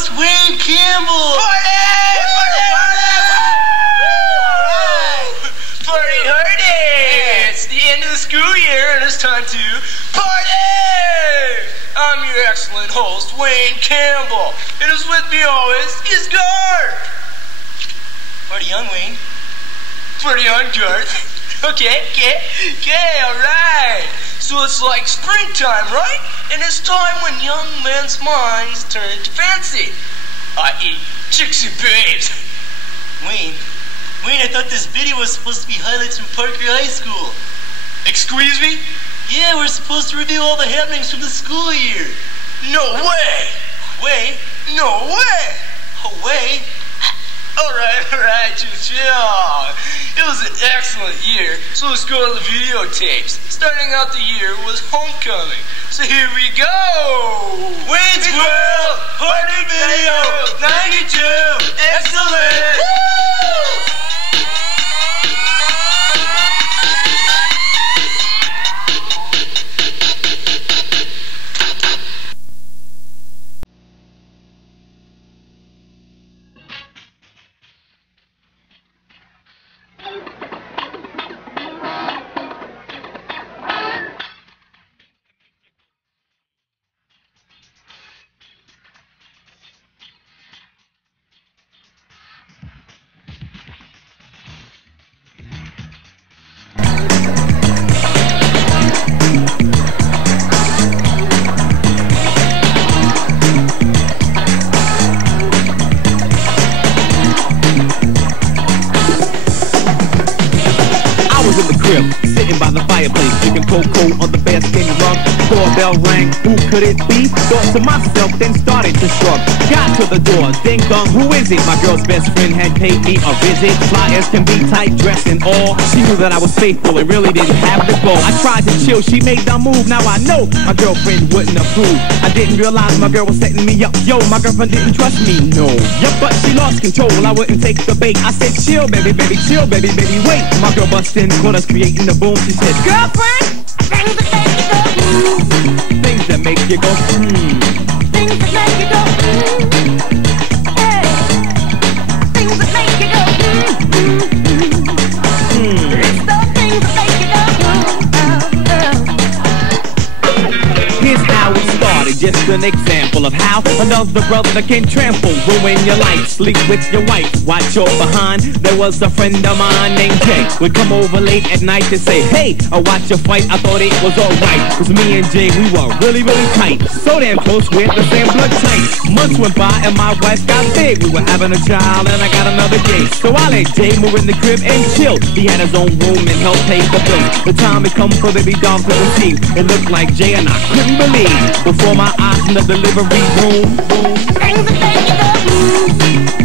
host, Wayne Campbell. Party hardy! It's the end of the school year and it's time to party! I'm your excellent host, Wayne Campbell. It is with me always, his guard. Party on, Wayne. Party on, guard. Okay, alright. So it's like springtime, right? And it's time when young men's minds turn to fancy. I.e. chicks and babes. Wayne, I thought this video was supposed to be highlights from Parker High School. Excuse me? Yeah, we're supposed to review all the happenings from the school year. No way! Way? No way! Away? Alright, chill. It was an excellent year, so let's go to the videotapes. Starting out the year was homecoming. So here we go! Wayne's World Party Video 92! Excellent! Woo! Sitting by the fireplace, drinking cocoa on the bearskin rug. Doorbell rang, who could it be? Thought to myself, then started to shrug. Got to the door, ding dong, who is it? My girl's best friend had paid me a visit. Fly as can be, tight dress and all. She knew that I was faithful and really didn't have the ball. I tried to chill, she made the move. Now I know my girlfriend wouldn't approve. I didn't realize my girl was setting me up. Yo, my girlfriend didn't trust me, no. Yup, but she lost control, I wouldn't take the bait. I said, chill, baby, chill, baby, wait. My girl bust in, caught us creating the boom. She said, girlfriend, things that make you go things that make you go things that make you go hey, things that make you go it's the things that make you go Here's how it started, just an example of how another brother can trample, ruin your life, sleep with your wife, watch your behind. There was a friend of mine named Jay, would come over late at night to say, hey, I watch your fight, I thought it was alright. Cause me and Jay, we were really tight, so damn close, we had the same blood type. Months went by and my wife got big, we were having a child and I got another gay. So I let Jay move in the crib and chill, he had his own room and helped pay the bills. The time had come for baby doll to receive, it looked like Jay and I couldn't believe. Before my eyes in the delivery room,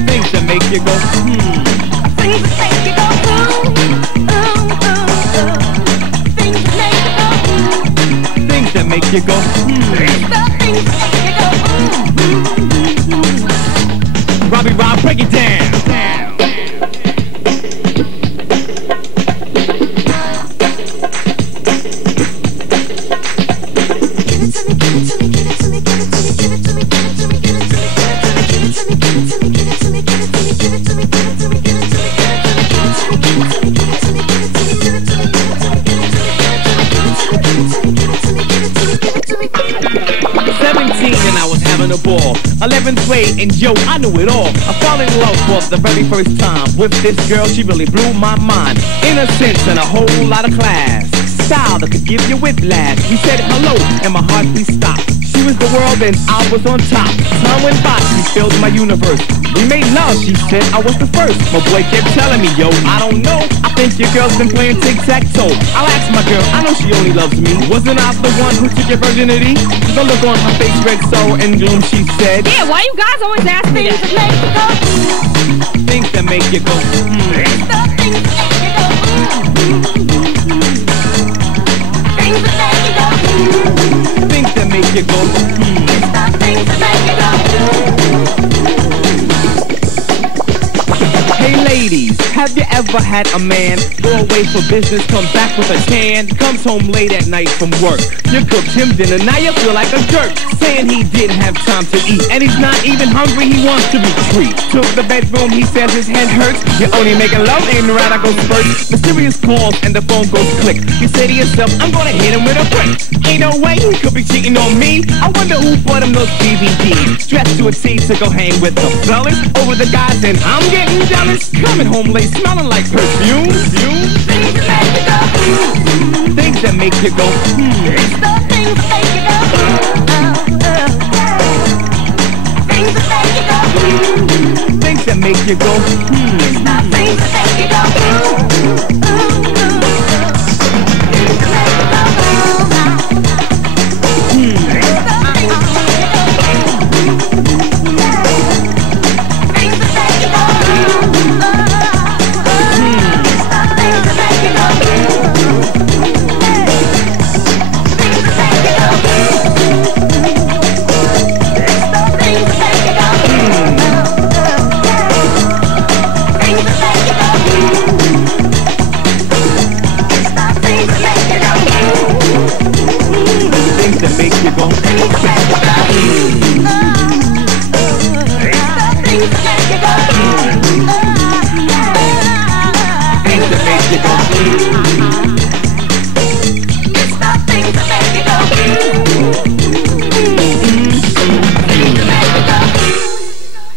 things that make you go things that make you go things that make you go things that make you go Robbie Rob, break it down. 17 and I was having a ball. 11th grade and yo, I knew it all. I fell in love for the very first time with this girl, she really blew my mind. Innocence and a whole lot of class, style that could give you whiplash. We said hello and my heartbeat stopped. She was the world and I was on top. Time went by, she filled my universe. We made love, she said I was the first. My boy kept telling me, yo, I don't know, I think your girl's been playing tic-tac-toe. I'll ask my girl, I know she only loves me. Wasn't I the one who took your virginity? The look on her face read sorrow and gloom, she said, yeah, why you guys always ask me that? Things that make you go things that make you go things that make you go things that make you go Hey ladies, have you ever never had a man. Go away for business, come back with a tan. Comes home late at night from work. You cooked him dinner, now you feel like a jerk. Saying he didn't have time to eat, and he's not even hungry, he wants to be treated. To the bedroom, he says his head hurts. You're only making love, ain't right, I go spurt. Mysterious calls and the phone goes click. You say to yourself, I'm gonna hit him with a brick. Ain't no way he could be cheating on me. I wonder who bought him those DVDs. Dressed to exceed to go hang with the fellas over the guys, and I'm getting jealous. Coming home late, smelling like perfume. Things that make you go, It's the things that make you go, Things that make you go, things that make you go, It's the things that make you go,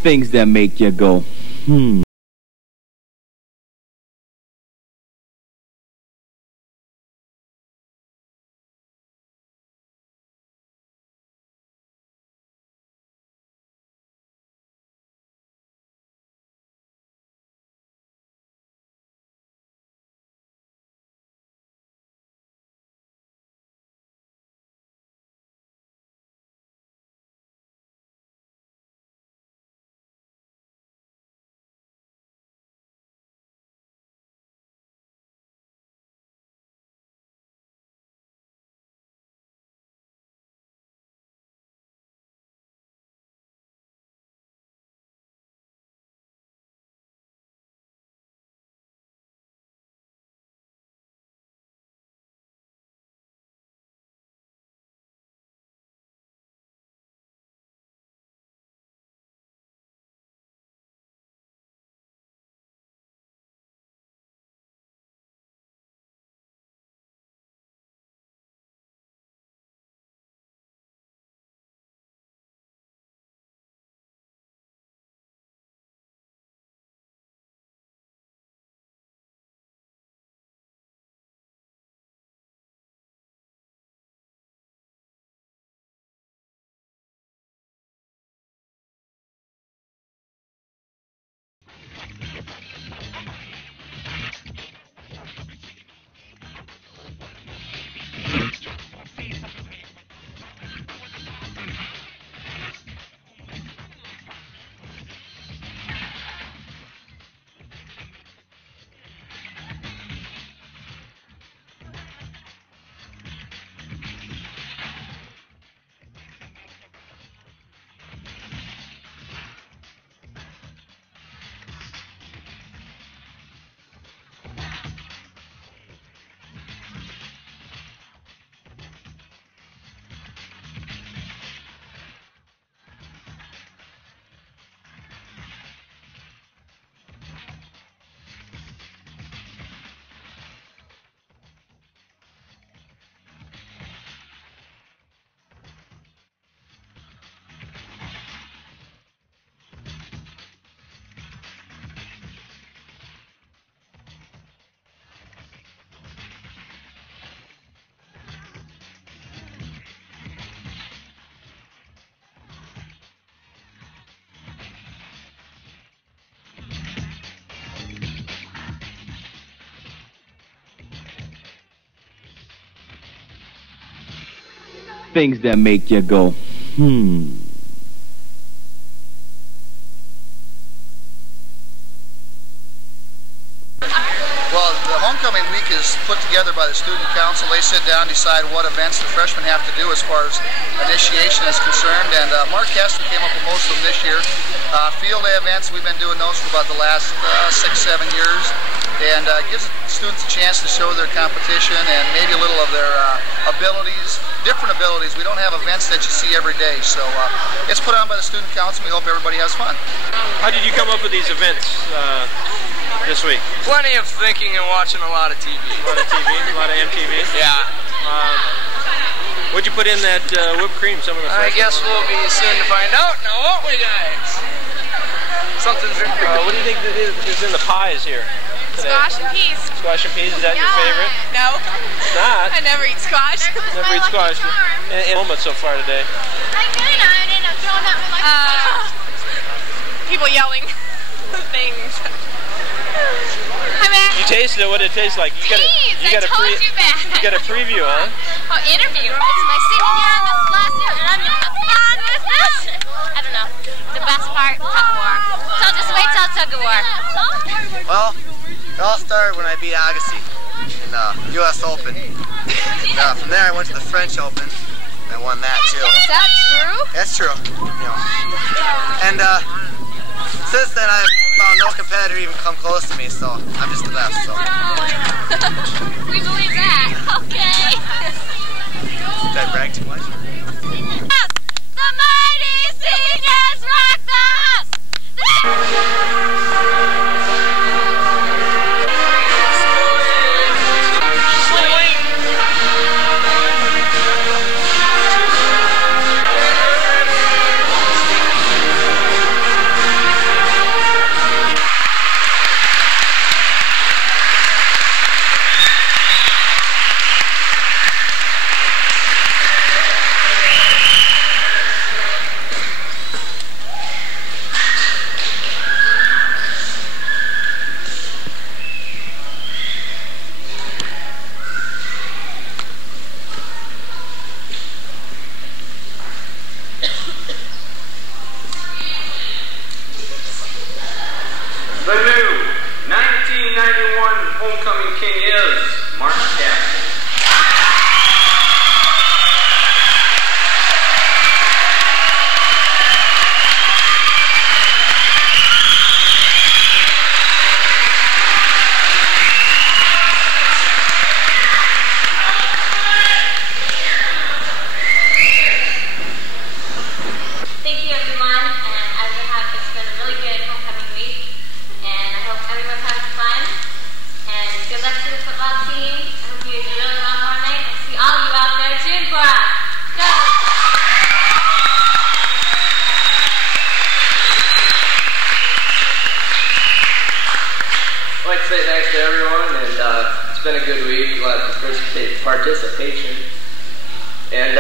Things that make you go, things that make you go, things that make you go, Well, the homecoming weekend Yearbook is put together by the student council. They sit down, decide what events the freshmen have to do as far as initiation is concerned, and Mark Hester came up with most of them this year. Field day events, we've been doing those for about the last 6-7 years, and gives students a chance to show their competition and maybe a little of their abilities, different abilities. We don't have events that you see every day, so it's put on by the student council. We hope everybody has fun. How did you come up with these events this week? Plenty of thinking and watching a lot of TV. A lot of TV, a lot of MTV? Yeah. What'd you put in that whipped cream? Some of the I guess we'll be soon to find out now, won't we, guys? Something's in what do you think is in the pies here today? Squash and peas. Squash and peas, is that your favorite? No. It's not? I never eat squash. Never eat squash. In moment so far today? People yelling things. You tasted it, what did it taste like? You got a preview, huh? Oh, interview. It's my senior year and this last year, and I'm gonna have fun with this. I don't know. The best part, tug of war. So just wait till tug of war. Well, it all started when I beat Agassi in the U.S. Open. From there, I went to the French Open and won that too. Is that true? That's true. You know. And since then, I've found no competitor even come close to me, so I'm just the best. So. We believe that. Okay. Did I brag too much? The mighty seniors rock The new 1991 homecoming king is Mark Hester. Thank you, everyone. And it's been a really good homecoming week. And I hope everyone's having fun. And good luck to the football team. I hope you do really well tomorrow night. I see all of you out there cheering for us. Go! I'd like to say thanks to everyone, and it's been a good week, a lot of participation. And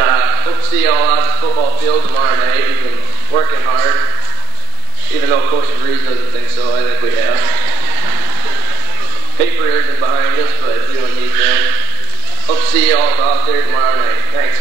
hope to see you all out at the football field tomorrow night. We've been working hard, even though Coach Reed doesn't think so. I think we have. Paper isn't behind us, but we don't need them. Hope to see you all out there tomorrow night. Thanks.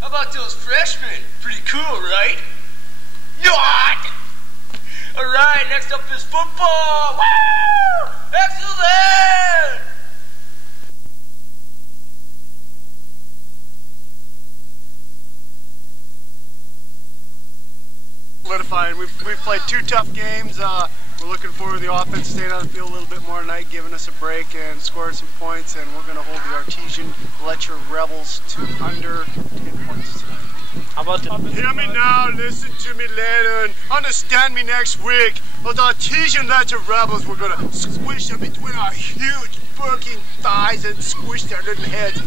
How about those freshmen? Pretty cool, right? Yacht! Alright, next up is football! Woo! Excellent! Solidifying. We've played 2 tough games. We're looking forward to the offense staying on the field a little bit more tonight, giving us a break and scoring some points, and we're going to hold the Artesian Letcher Rebels to under 10 points tonight. How about the... Hear me now, listen to me later, and understand me next week. Those Artesian Letcher Rebels, we're going to squish them between our huge bulking thighs and squish their little heads.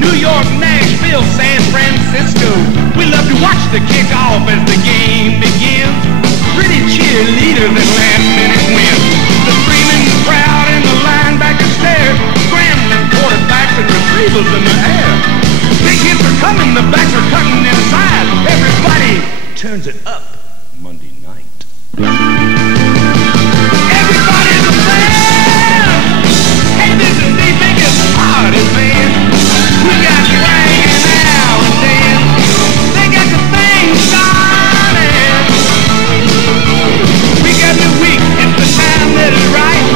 New York, Nashville, San Francisco. We love to watch the kickoff as the game begins. Pretty cheerleaders and last-minute wins. The screaming crowd and the linebackers stare. Scrambling quarterbacks and retrievers in the air. Big hits are coming, the backs are cutting inside. Everybody turns it up Monday night. Everybody's a fan. Hey, this is the biggest party, man. We got swinging now and then. They got the thing started. We got the week, it's the time that is right.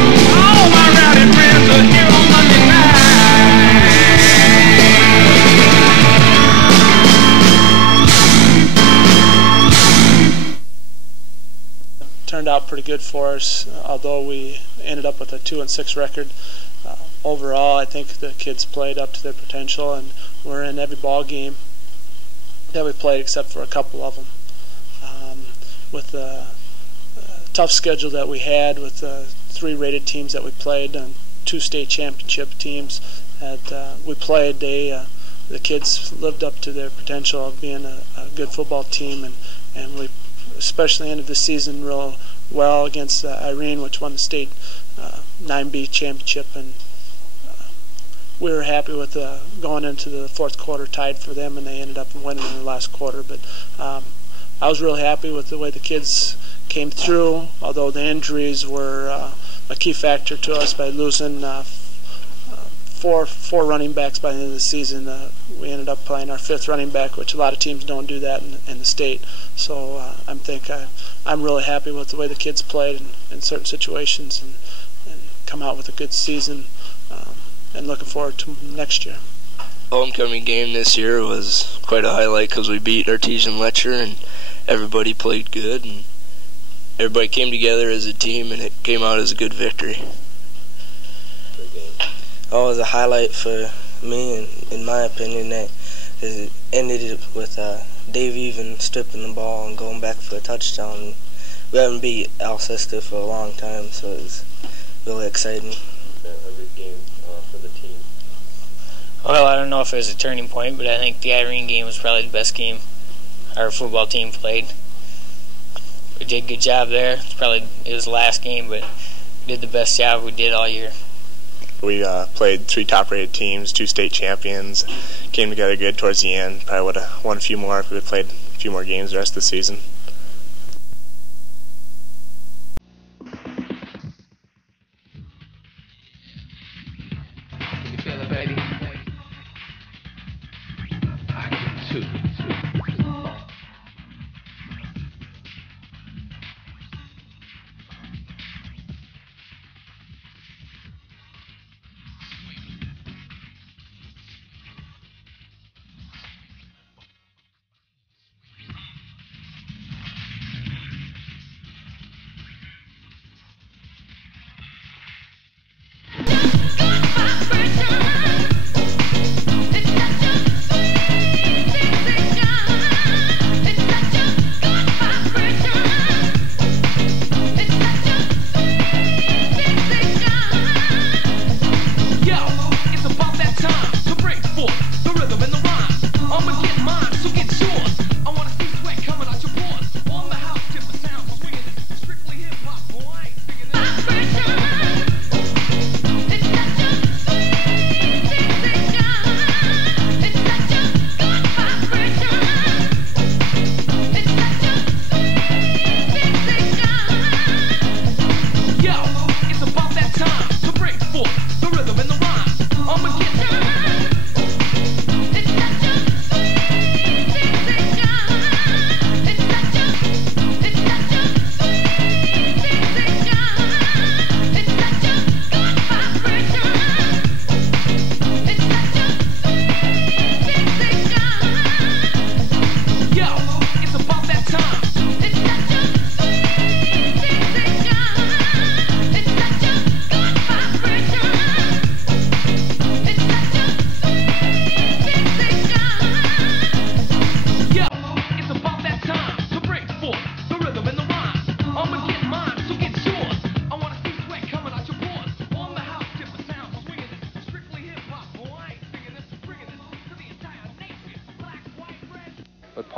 All my rowdy friends are here on Monday night. Turned out pretty good for us, although we ended up with a 2-6 record. Overall, I think the kids played up to their potential, and we're in every ball game that we played except for a couple of them. With the tough schedule that we had, with the 3 rated teams that we played and 2 state championship teams that we played, the kids lived up to their potential of being a good football team, and we especially ended the season real well against Irene, which won the state 9B championship, and we were happy with going into the fourth quarter tied for them, and they ended up winning in the last quarter. But I was really happy with the way the kids came through, although the injuries were a key factor to us by losing four running backs by the end of the season. We ended up playing our 5th running back, which a lot of teams don't do that in the state. So I'm really happy with the way the kids played in certain situations and come out with a good season. And looking forward to next year. Homecoming game this year was quite a highlight because we beat Artesian Letcher and everybody played good and everybody came together as a team and it came out as a good victory. Oh, it was a highlight for me, and in my opinion, that it ended with Dave even stripping the ball and going back for a touchdown. We haven't beat Alcester for a long time, so it was really exciting. A good game for the team. Well, I don't know if it was a turning point, but I think the Irene game was probably the best game our football team played. We did a good job there. It was the last game, but we did the best job we did all year. We played 3 top-rated teams, 2 state champions, came together good towards the end. Probably would have won a few more if we had played a few more games the rest of the season. Can you feel it, baby? I can too.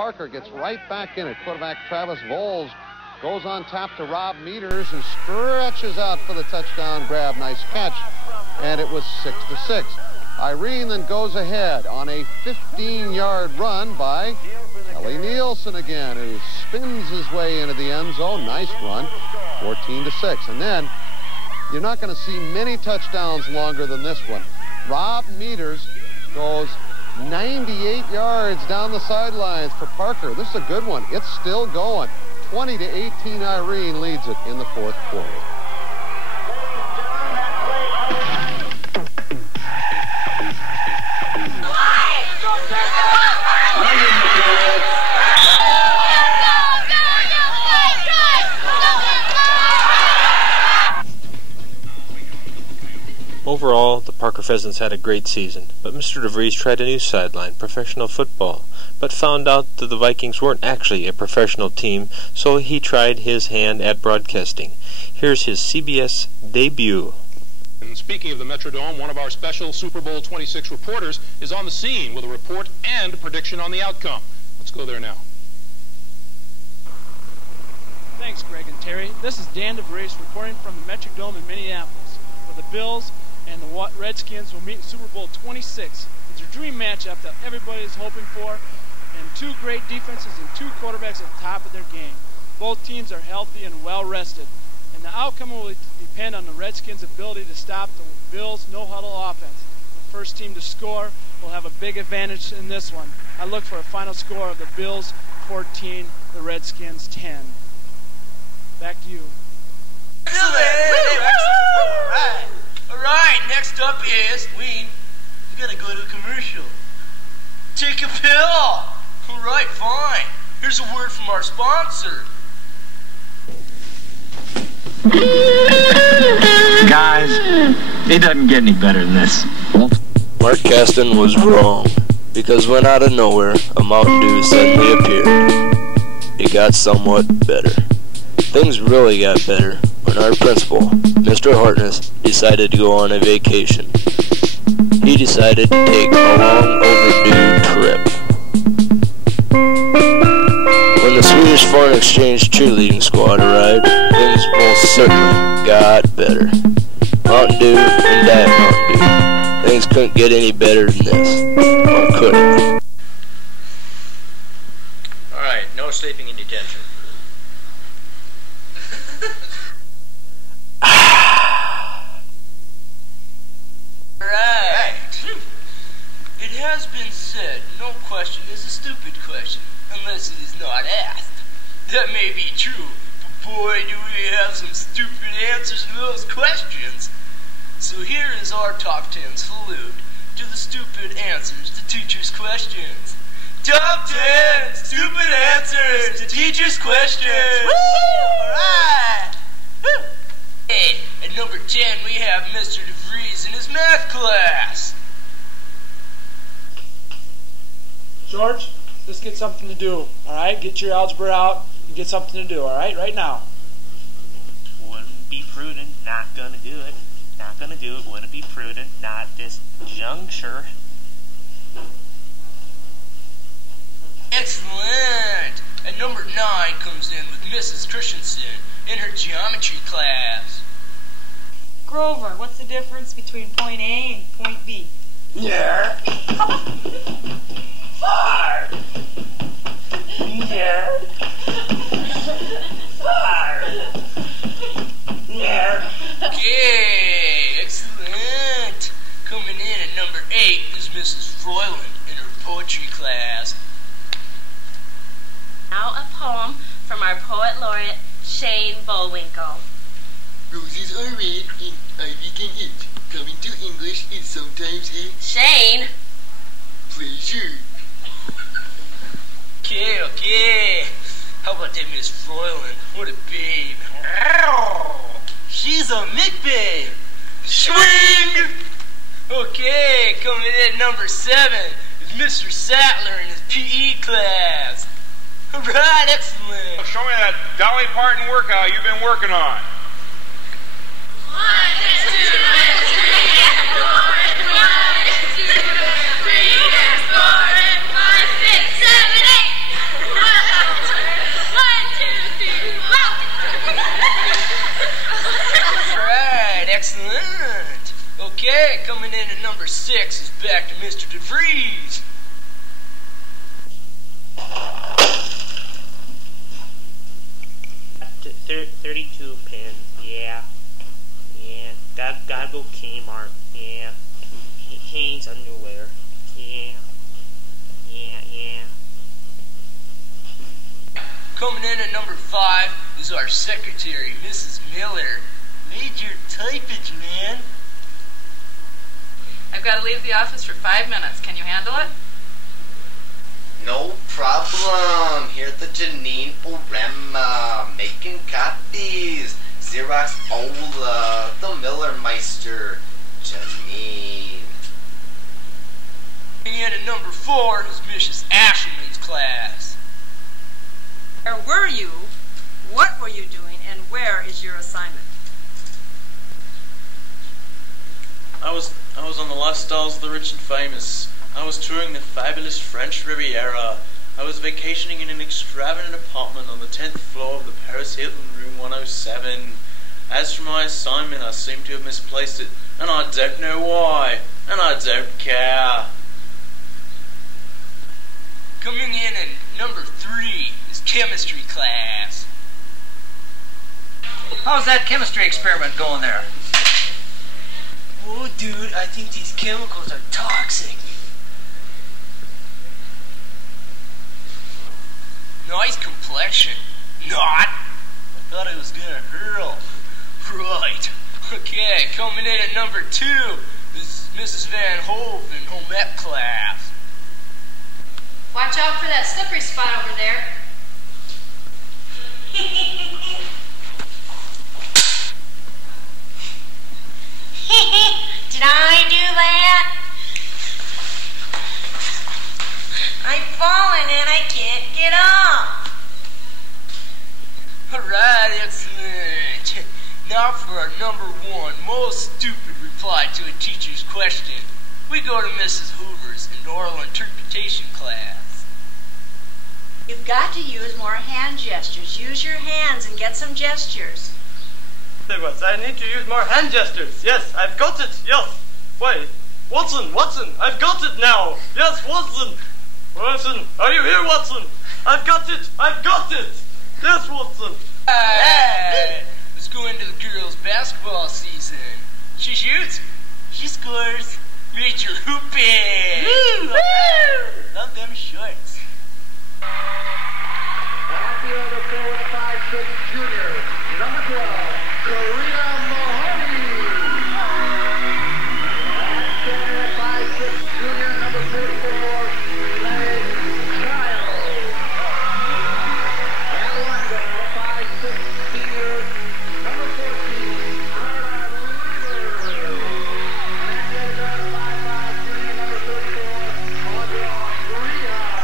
Parker gets right back in it. Quarterback Travis Voles goes on top to Rob Meters, who stretches out for the touchdown grab. Nice catch. And it was 6-6. Irene then goes ahead on a 15-yard run by Ellie Nielsen again, who spins his way into the end zone. Nice run, 14-6. And then you're not going to see many touchdowns longer than this one. Rob Meters goes 98 yards down the sidelines for Parker. This is a good one. It's still going. 20-18, Irene leads it in the fourth quarter. Overall, the Parker Pheasants had a great season, but Mr. DeVries tried a new sideline, professional football, but found out that the Vikings weren't actually a professional team, so he tried his hand at broadcasting. Here's his CBS debut. And speaking of the Metrodome, one of our special Super Bowl 26 reporters is on the scene with a report and a prediction on the outcome. Let's go there now. Thanks, Greg and Terry. This is Dan DeVries reporting from the Metrodome in Minneapolis, where the Bills and the Redskins will meet in Super Bowl 26. It's a dream matchup that everybody is hoping for, and two great defenses and two quarterbacks at the top of their game. Both teams are healthy and well rested, and the outcome will depend on the Redskins' ability to stop the Bills' no-huddle offense. The first team to score will have a big advantage in this one. I look for a final score of the Bills 14, the Redskins 10. Back to you. Excellent! All right, next up is... Wayne, we gotta go to a commercial. Take a pill! All right, fine. Here's a word from our sponsor. Guys, it doesn't get any better than this. Mark Caston was wrong, because when out of nowhere, a Mountain Dew suddenly appeared. It got somewhat better. Things really got better when our principal, Mr. Hartness, decided to go on a vacation. He decided to take a long overdue trip. When the Swedish Foreign Exchange cheerleading squad arrived, things most certainly got better. Mountain Dew and Diet Mountain Dew. Things couldn't get any better than this. Or could it? Alright, no sleeping in detention. Right. It has been said, no question is a stupid question, unless it is not asked. That may be true, but boy, do we have some stupid answers to those questions. So here is our top 10 salute to the stupid answers to teachers' questions. Top 10 stupid answers to teachers' questions. Woo! Alright! Woo! Hey, at number 10 we have Mr. DeVries in his math class. George, let's get something to do, all right? Get your algebra out and get something to do, all right? Right now. Wouldn't be prudent, not gonna do it. Not gonna do it, wouldn't be prudent, not this juncture. Excellent! At number 9 comes in with Mrs. Christensen in her geometry class. Grover, what's the difference between point A and point B? Yeah. Far. Yeah. Far. Yeah. Okay, excellent. Coming in at number 8 is Mrs. Froyland in her poetry class. Now a poem from our poet laureate, Shane Bullwinkle. Roses are red and ivy can itch. Coming to English is sometimes a Shane! pleasure. Okay. How about that Miss Froyland? What a babe. She's a McBabe. Swing! Okay, coming in at number 7 is Mr. Sattler in his PE class. Alright, excellent. Show me that Dolly Parton workout you've been working on. 1, 2, 3, 4, 1, 2, 3, 4, 5, 6, 7, 8. Okay, coming in at number 6 is back to Mr. DeVries. Up to 32 pins, yeah. Yeah. Gotta go Kmart, yeah. Hanes underwear, yeah. Yeah. Coming in at number 5 is our secretary, Mrs. Miller. Major typage, man. I've got to leave the office for 5 minutes. Can you handle it? No problem. Here at the Janine Orema, making copies. Xerox Ola, the Miller Meister, Janine. Coming in at number 4 is Mrs. Asherman's class. Where were you? What were you doing? And where is your assignment? I was on the lifestyles of the rich and famous. I was touring the fabulous French Riviera. I was vacationing in an extravagant apartment on the 10th floor of the Paris Hilton, room 107. As for my assignment, I seem to have misplaced it, and I don't know why, and I don't care. Coming in at number 3 is chemistry class. How's that chemistry experiment going there? Oh, dude, I think these chemicals are toxic. Nice complexion. Not. I thought I was gonna hurl. Right. Okay, coming in at number 2 is Mrs. Van Hove in home ec class. Watch out for that slippery spot over there. Did I do that? I've fallen and I can't get up. Alright, excellent. Now for our number 1 most stupid reply to a teacher's question. We go to Mrs. Hoover's in oral interpretation class. You've got to use more hand gestures. Use your hands and get some gestures. I need to use more hand gestures. Yes, I've got it. Yes. Wait. Watson, I've got it now. Yes, Watson, are you here, Watson? I've got it. Yes, Watson. Hey, let's go into the girls' basketball season. She shoots. She scores. Major hooping. Woo! Love them shorts. At the other forward, 5'6" junior, number 12, Karina Mahoney. At center, 5'6" junior, number 44, Meg Child. At one guard, 5'6" senior, number 14, Carla Lieber. And at the other guard, 5'5" junior, number 34, Audra Rehab.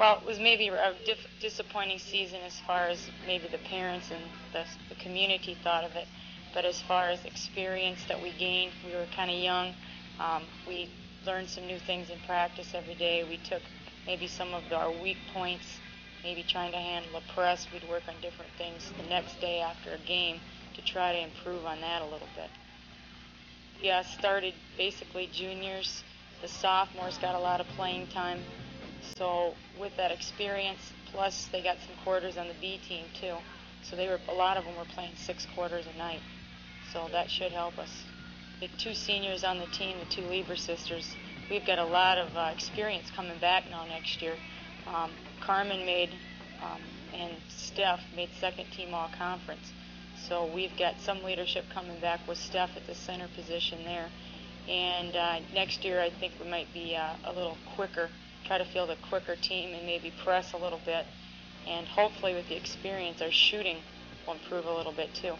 Well, it was maybe a disappointing season as far as maybe the parents and the community thought of it. But as far as experience that we gained, we were kind of young. We learned some new things in practice every day. We took maybe some of our weak points, maybe trying to handle a press. We'd work on different things the next day after a game to try to improve on that a little bit. Yeah, started basically juniors. The sophomores got a lot of playing time. So with that experience, plus they got some quarters on the B team too. So a lot of them were playing 6 quarters a night. So that should help us. The 2 seniors on the team, the 2 Lieber sisters, we've got a lot of experience coming back now next year. Carmen and Steph made 2nd team all conference. So we've got some leadership coming back with Steph at the center position there. And next year I think we might be a little quicker, try to field a quicker team and maybe press a little bit. And hopefully with the experience, our shooting will improve a little bit too.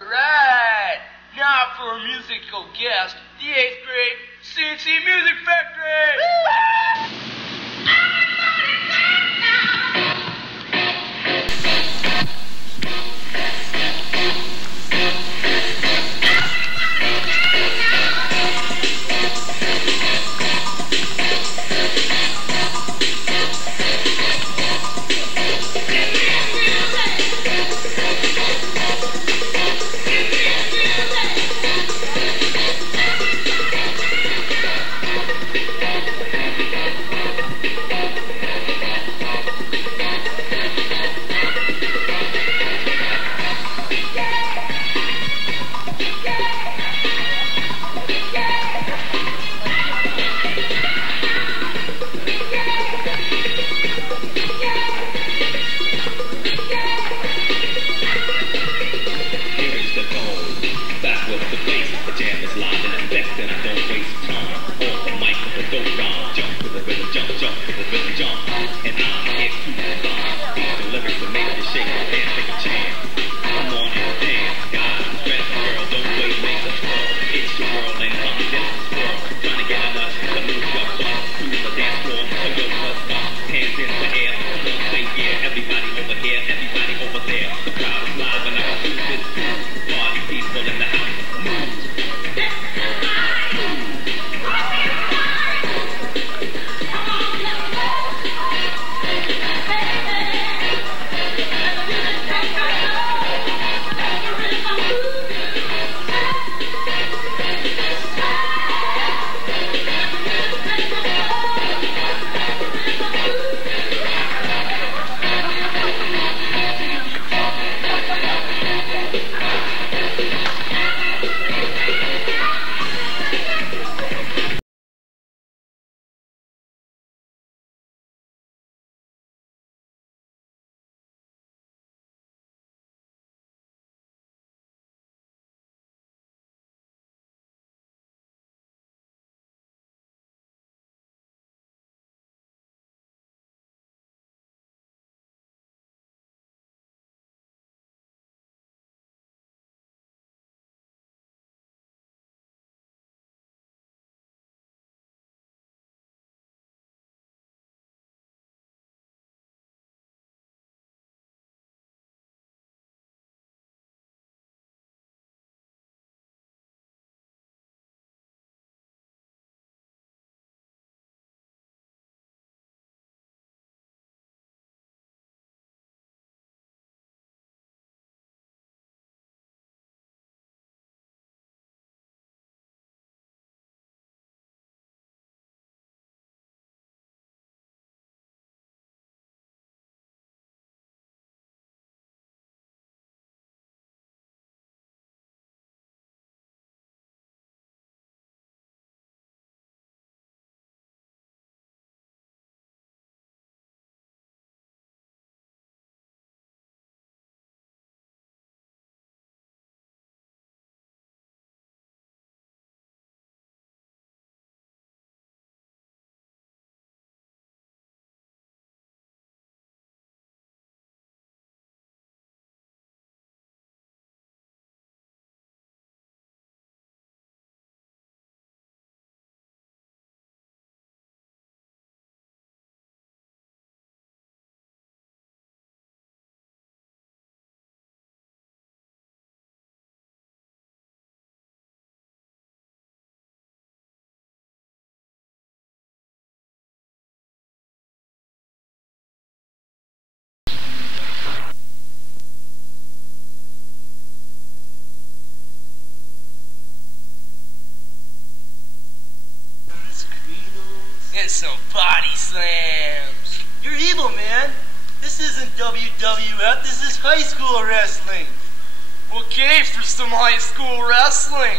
Right, now for a musical guest, the 8th grade CNC Music Factory! with some body slams. You're evil, man. This isn't WWF, this is high school wrestling. Okay, for some high school wrestling.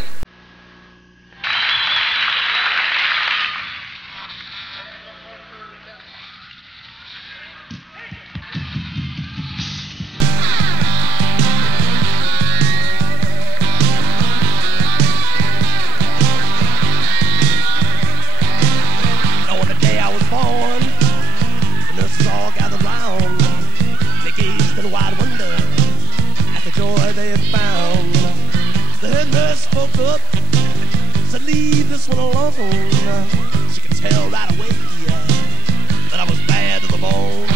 On the day I was born, the nurses all gathered round. They gazed in wide wonder at the joy they had found. The head nurse spoke up, said, "Leave this one alone." She could tell right away that I was bad to the bone,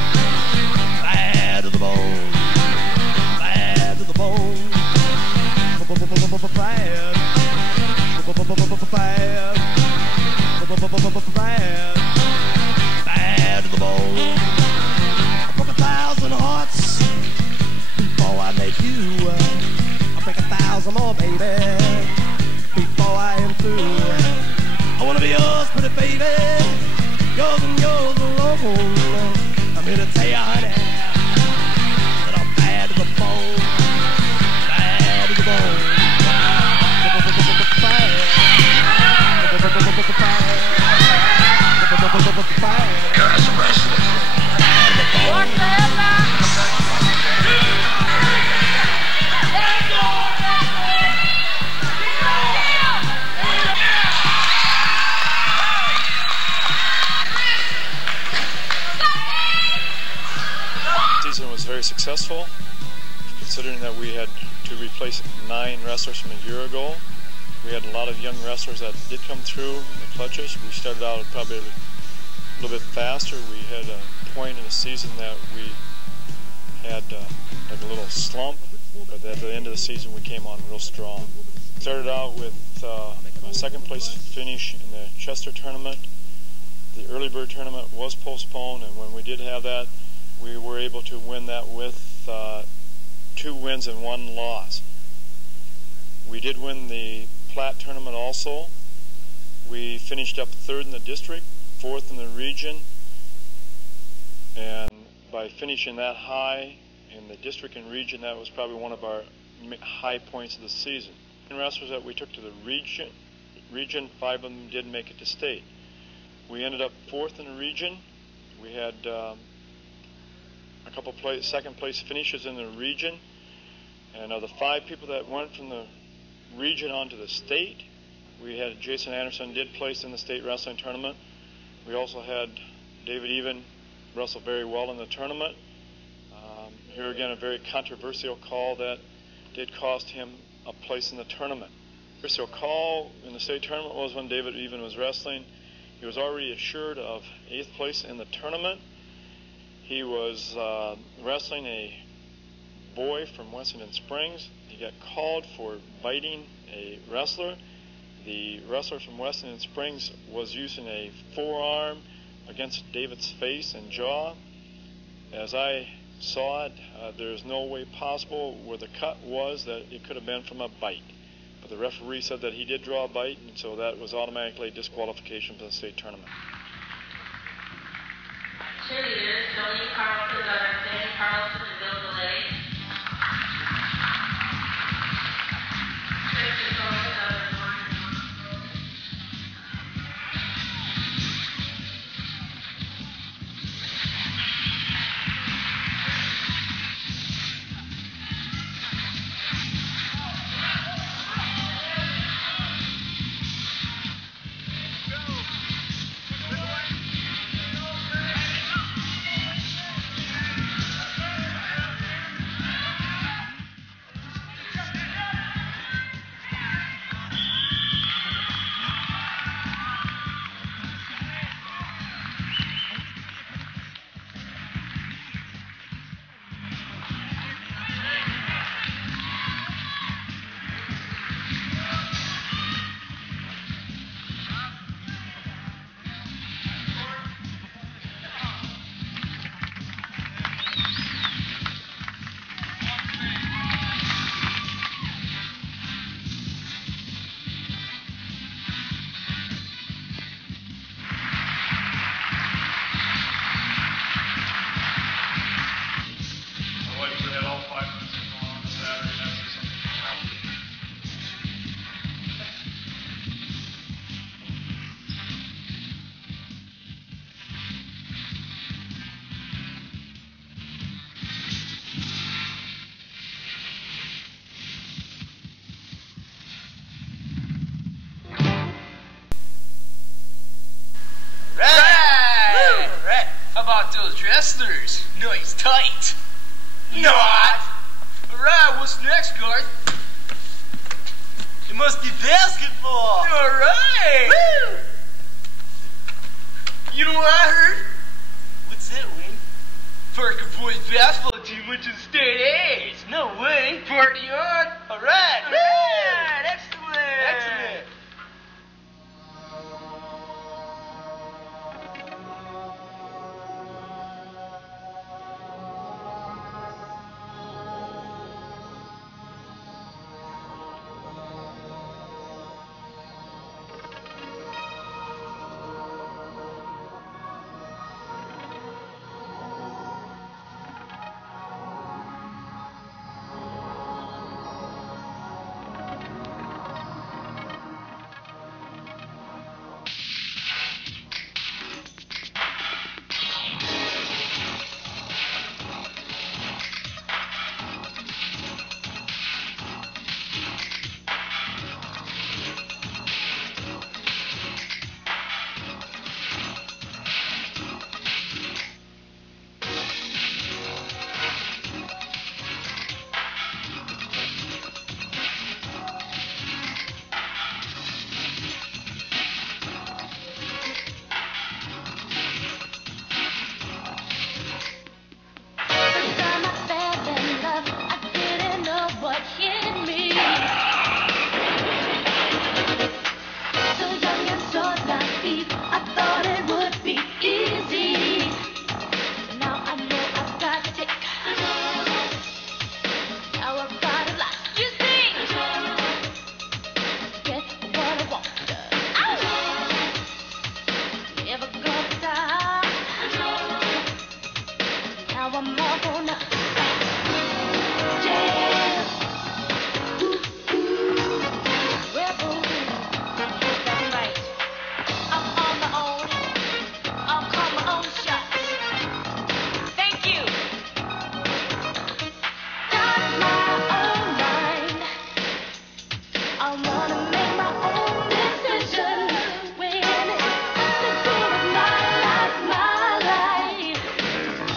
bad to the bone, bad to the bone, bad, bad, bad to the bone. I broke 1,000 hearts before I met you. I'll break 1,000 more, baby, before I am through. I wanna be yours, pretty baby, yours and yours alone. I'm here to tell you, honey, that I'm bad to the bone, bad to the bone, Guys, wrestling. What the hell now? The season was very successful, considering that we had to replace 9 wrestlers from a year ago. We had a lot of young wrestlers that did come through in the clutches. We started out probably a little bit faster. We had a point in the season that we had like a little slump, but at the end of the season we came on real strong. Started out with a second place finish in the Chester tournament. The early bird tournament was postponed, and when we did have that, we were able to win that with 2 wins and 1 loss. We did win the Platte tournament also. We finished up 3rd in the district, 4th in the region, and by finishing that high in the district and region, that was probably one of our high points of the season. The wrestlers that we took to the region, 5 of them did make it to state. We ended up 4th in the region. We had a couple second place finishes in the region, and of the 5 people that went from the region onto the state, we had Jason Anderson did place in the state wrestling tournament. We also had David Even wrestle very well in the tournament. Here again, a very controversial call that did cost him a place in the tournament. The controversial call in the state tournament was when David Even was wrestling. He was already assured of 8th place in the tournament. He was wrestling a boy from Wessington Springs. He got called for biting a wrestler. The wrestler from Wessington Springs was using a forearm against David's face and jaw. As I saw it, there's no way possible where the cut was that it could have been from a bite. But the referee said that he did draw a bite, and so that was automatically disqualification for the state tournament. Cheerleaders, Jolene Carlson, Danny Carlson, and Bill DeLay. Christian Cohen, about those wrestlers? Nice tight. Not. Alright, what's next, Garth? It must be basketball. Alright. Woo! You know what I heard? What's that, Wayne? Parker boys basketball team went to the state A's. No way. Party on. Alright. Alright, excellent. Excellent.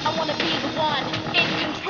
I wanna be the one in control.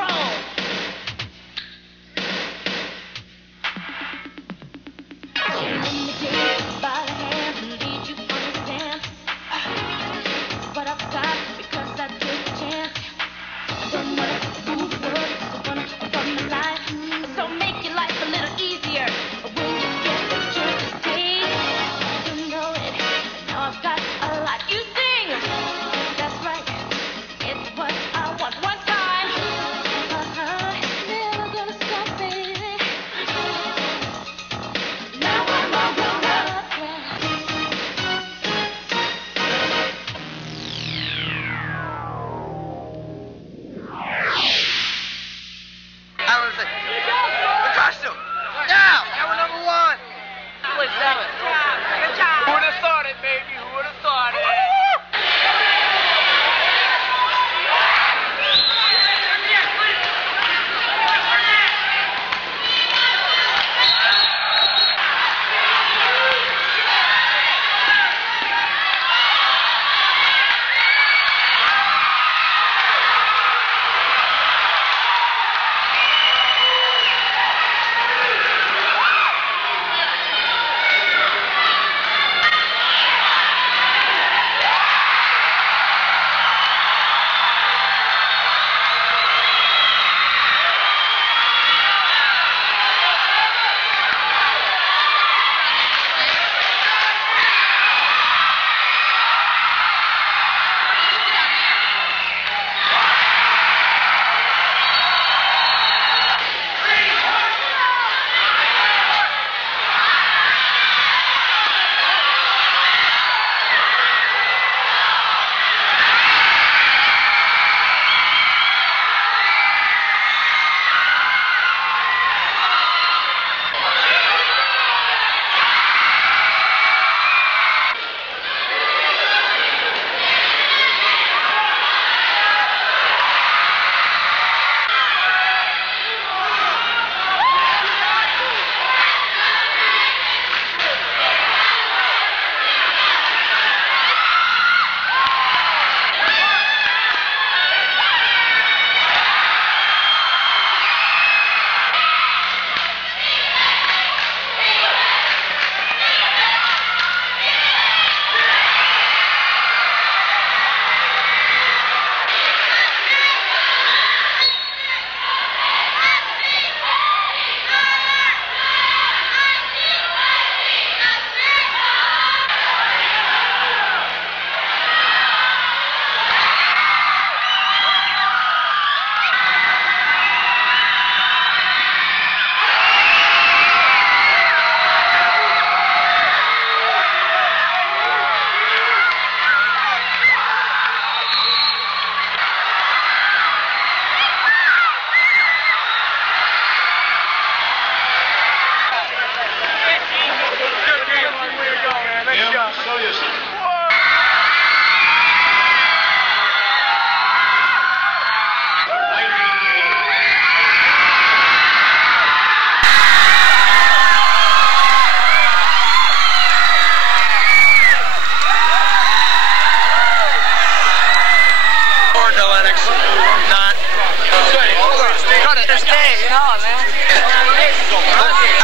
cut it. Stay, you know, man. I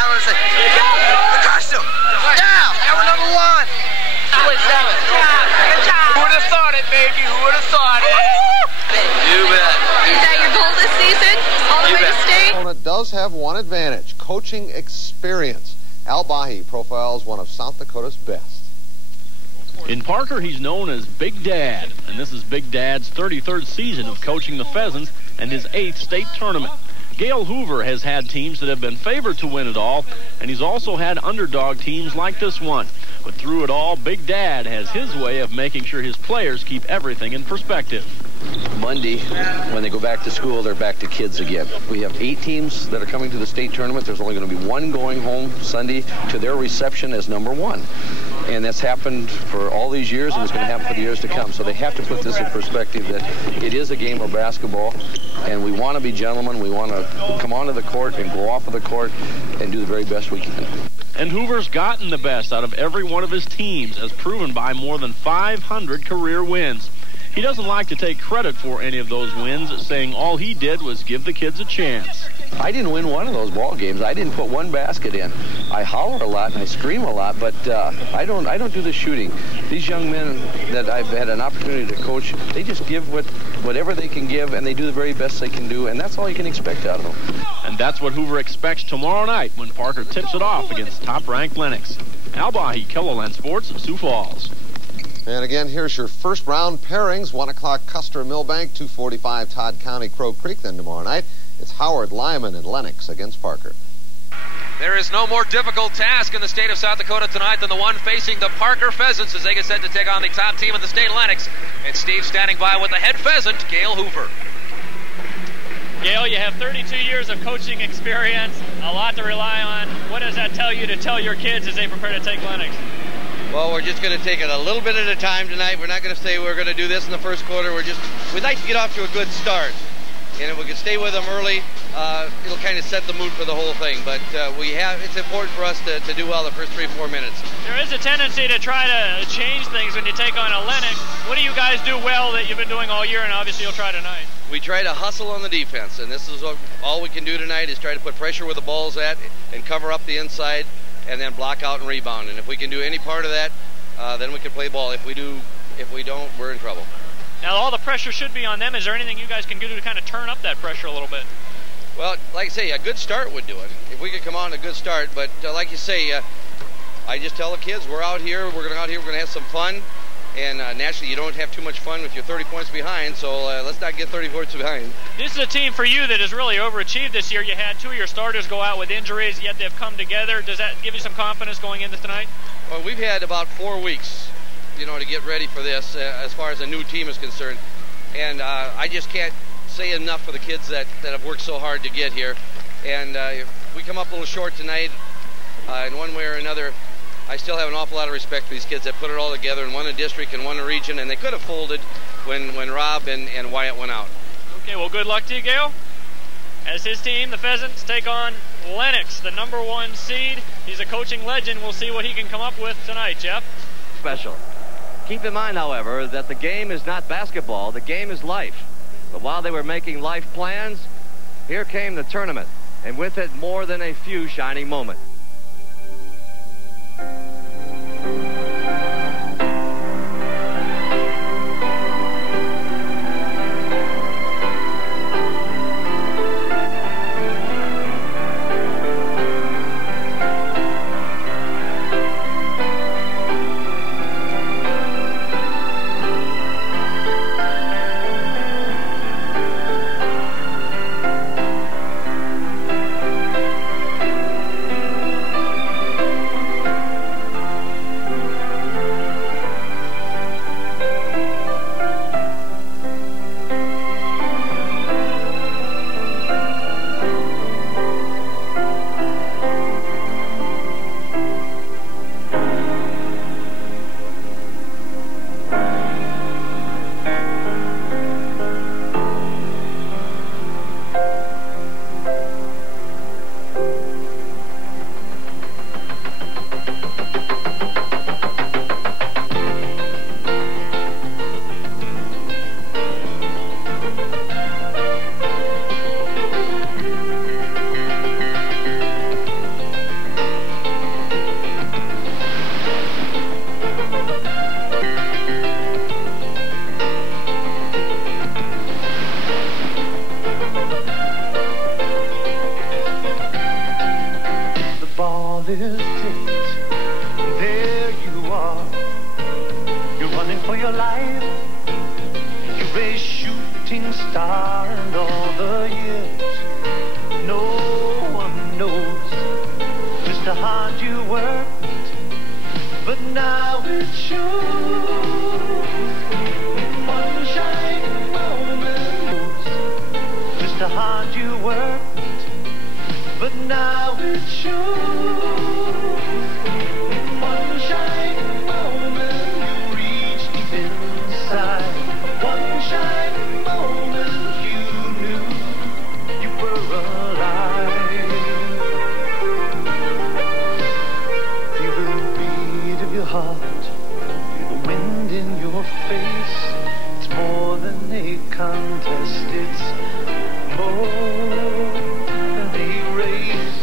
want to say, the costume. Yeah, and we're number one. Good job. Who would have thought it, baby? Who would have thought it? You bet. Is that your goal this season? All the way to state? Opponent does have one advantage: coaching experience. Al Bahi profiles one of South Dakota's best. In Parker, he's known as Big Dad, and this is Big Dad's 33rd season of coaching the Pheasants and his 8th state tournament. Gail Hoover has had teams that have been favored to win it all, and he's also had underdog teams like this one. But through it all, Big Dad has his way of making sure his players keep everything in perspective. Monday, when they go back to school, they're back to kids again. We have 8 teams that are coming to the state tournament. There's only going to be 1 going home Sunday to their reception as number 1. And that's happened for all these years, and it's going to happen for the years to come. So they have to put this in perspective that it is a game of basketball, and we want to be gentlemen. We want to come onto the court and go off of the court and do the very best we can. And Hoover's gotten the best out of every one of his teams, as proven by more than 500 career wins. He doesn't like to take credit for any of those wins, saying all he did was give the kids a chance. I didn't win one of those ball games. I didn't put one basket in. I holler a lot and I scream a lot, but I don't do the shooting. These young men that I've had an opportunity to coach, they just give whatever they can give, and they do the very best they can do, and that's all you can expect out of them. And that's what Hoover expects tomorrow night when Parker tips it off against top-ranked Lennox. Al Bahi, KELOLAND Sports, Sioux Falls. And again, here's your first round pairings. 1 o'clock Custer Millbank, 2:45 Todd County Crow Creek. Then tomorrow night, it's Howard Lyman and Lennox against Parker. There is no more difficult task in the state of South Dakota tonight than the one facing the Parker Pheasants as they get set to take on the top team in the state, Lennox. And Steve standing by with the head pheasant, Gail Hoover. Gail, you have 32 years of coaching experience, a lot to rely on. What does that tell you to tell your kids as they prepare to take Lennox? Well, we're just going to take it a little bit at a time tonight. We're not going to say we're going to do this in the first quarter. We'd like to get off to a good start. And if we can stay with them early, it'll kind of set the mood for the whole thing. But it's important for us to do well the first 3-4 minutes. There is a tendency to try to change things when you take on a Lennox. What do you guys do well that you've been doing all year, and obviously you'll try tonight? We try to hustle on the defense, and this is all we can do tonight is try to put pressure where the ball's at and cover up the inside and then block out and rebound. And if we can do any part of that, then we can play ball. If we don't, we're in trouble. Now, all the pressure should be on them. Is there anything you guys can do to kind of turn up that pressure a little bit? Well, like I say, a good start would do it. If we could come on a good start. But like you say, I just tell the kids, we're out here, we're going to have some fun. And naturally, you don't have too much fun if you're 30 points behind, so let's not get 30 points behind. This is a team for you that has really overachieved this year. You had 2 of your starters go out with injuries, yet they've come together. Does that give you some confidence going into tonight? Well, we've had about 4 weeks, to get ready for this as far as a new team is concerned. And I just can't say enough for the kids that have worked so hard to get here. And if we come up a little short tonight in one way or another, I still have an awful lot of respect for these kids that put it all together and won a district and won a region, and they could have folded when Rob and Wyatt went out. Okay, well, good luck to you, Gail. As his team, the Pheasants, take on Lennox, the #1 seed. He's a coaching legend. We'll see what he can come up with tonight, Jeff. Special. Keep in mind, however, that the game is not basketball. The game is life. But while they were making life plans, here came the tournament, and with it more than a few shining moments. for your life. You're a shooting star, and all the years no one knows just how hard you worked, but now it shows. One shining moment knows just how hard you worked, but now it shows. One shining moment you reach deep inside. One shining moment you knew you were alive. Feel the beat of your heart, feel the wind in your face. It's more than a contest, it's more than a race.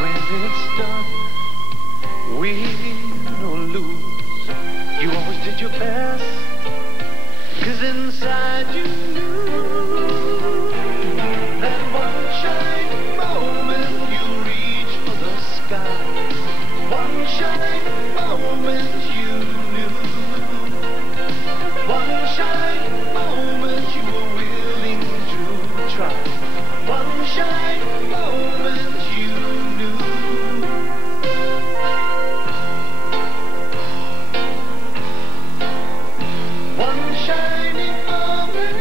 When it's done, win or lose, you always did your best, 'cause inside you knew that one shining moment you reach for the sky. One shining moment you knew. One shining moment you were willing to try. One shining moment you knew. One shining moment.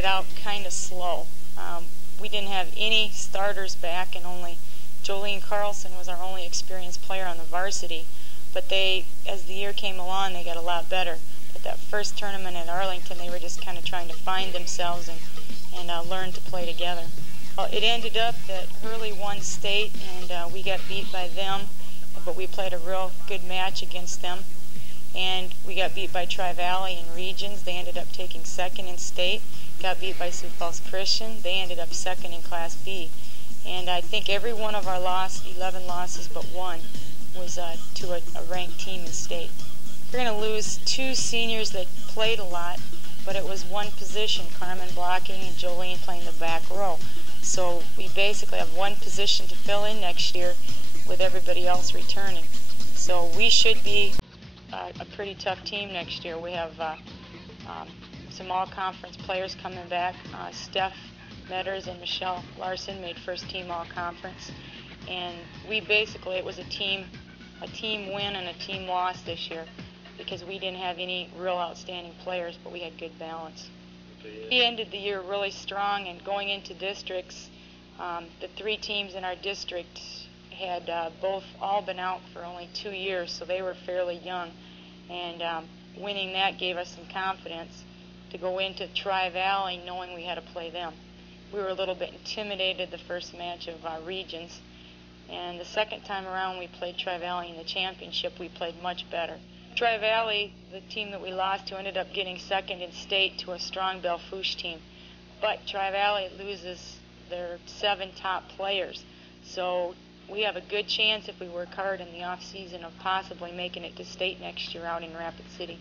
started out kind of slow. We didn't have any starters back, and only Jolene Carlson was our only experienced player on the varsity. But they, as the year came along, they got a lot better. But that first tournament at Arlington, they were just kind of trying to find themselves and learn to play together. It ended up that Hurley won state, and we got beat by them, but we played a real good match against them. And we got beat by Tri-Valley in regions. They ended up taking second in state. Got beat by Sioux Falls Christian. They ended up second in Class B. And I think every one of our 11 losses but one, was to a ranked team in state. We're going to lose 2 seniors that played a lot, but it was one position, Carmen blocking and Jolene playing the back row. So we basically have one position to fill in next year with everybody else returning. So we should be a pretty tough team next year. We have some all-conference players coming back. Steph Metters and Michelle Larson made first team all-conference. And we basically, it was a team win and a team loss this year because we didn't have any real outstanding players, but we had good balance. We ended the year really strong, and going into districts, the 3 teams in our district had all been out for only 2 years, so they were fairly young. And winning that gave us some confidence to go into Tri-Valley knowing we had to play them. We were a little bit intimidated the first match of regions. And the second time around we played Tri-Valley in the championship, we played much better. Tri-Valley, the team that we lost to, ended up getting second in state to a strong Belfouche team. But Tri-Valley loses their 7 top players. So we have a good chance if we work hard in the off-season of possibly making it to state next year out in Rapid City.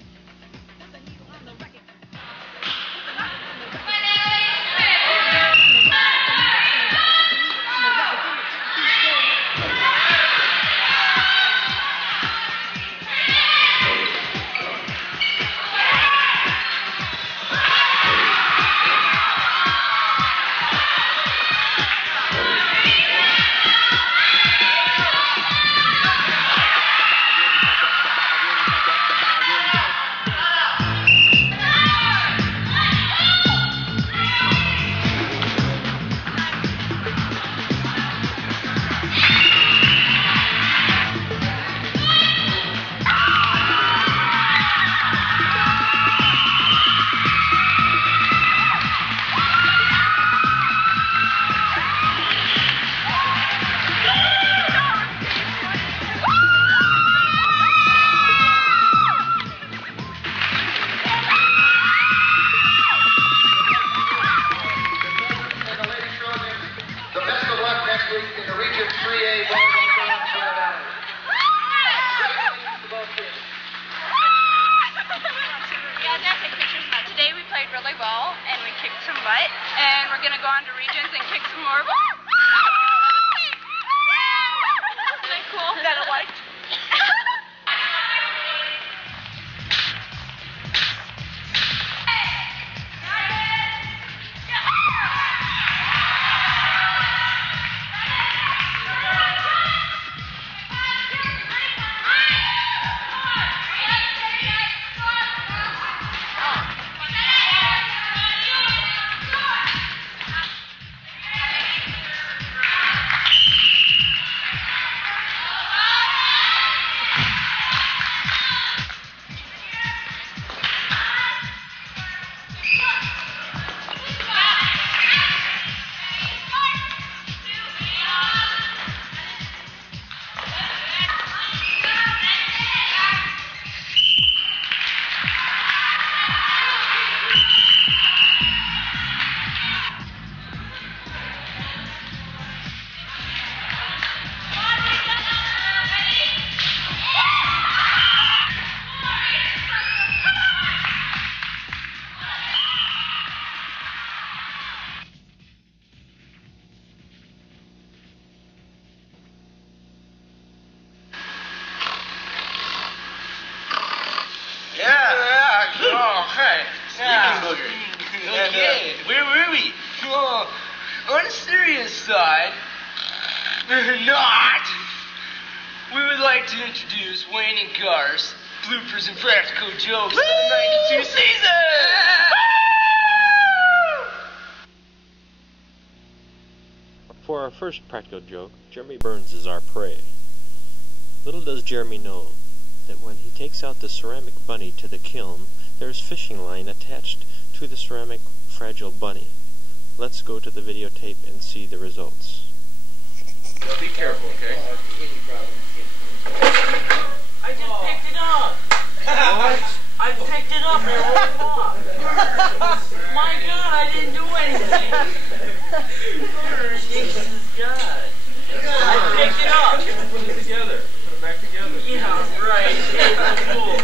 Okay, where were we? Oh, on a serious side, not, we would like to introduce Wayne and Gar's bloopers and practical jokes of the 92 season! For our first practical joke, Jeremy Burns is our prey. Little does Jeremy know that when he takes out the ceramic bunny to the kiln, there is fishing line attached to the ceramic fragile bunny. Let's go to the videotape and see the results. Well, be careful, okay? I just picked it up. What? I picked it up and it rolled off. My God, I didn't do anything. Jesus God. I picked it up. Put it together. Put it back together. Yeah, right. Cool.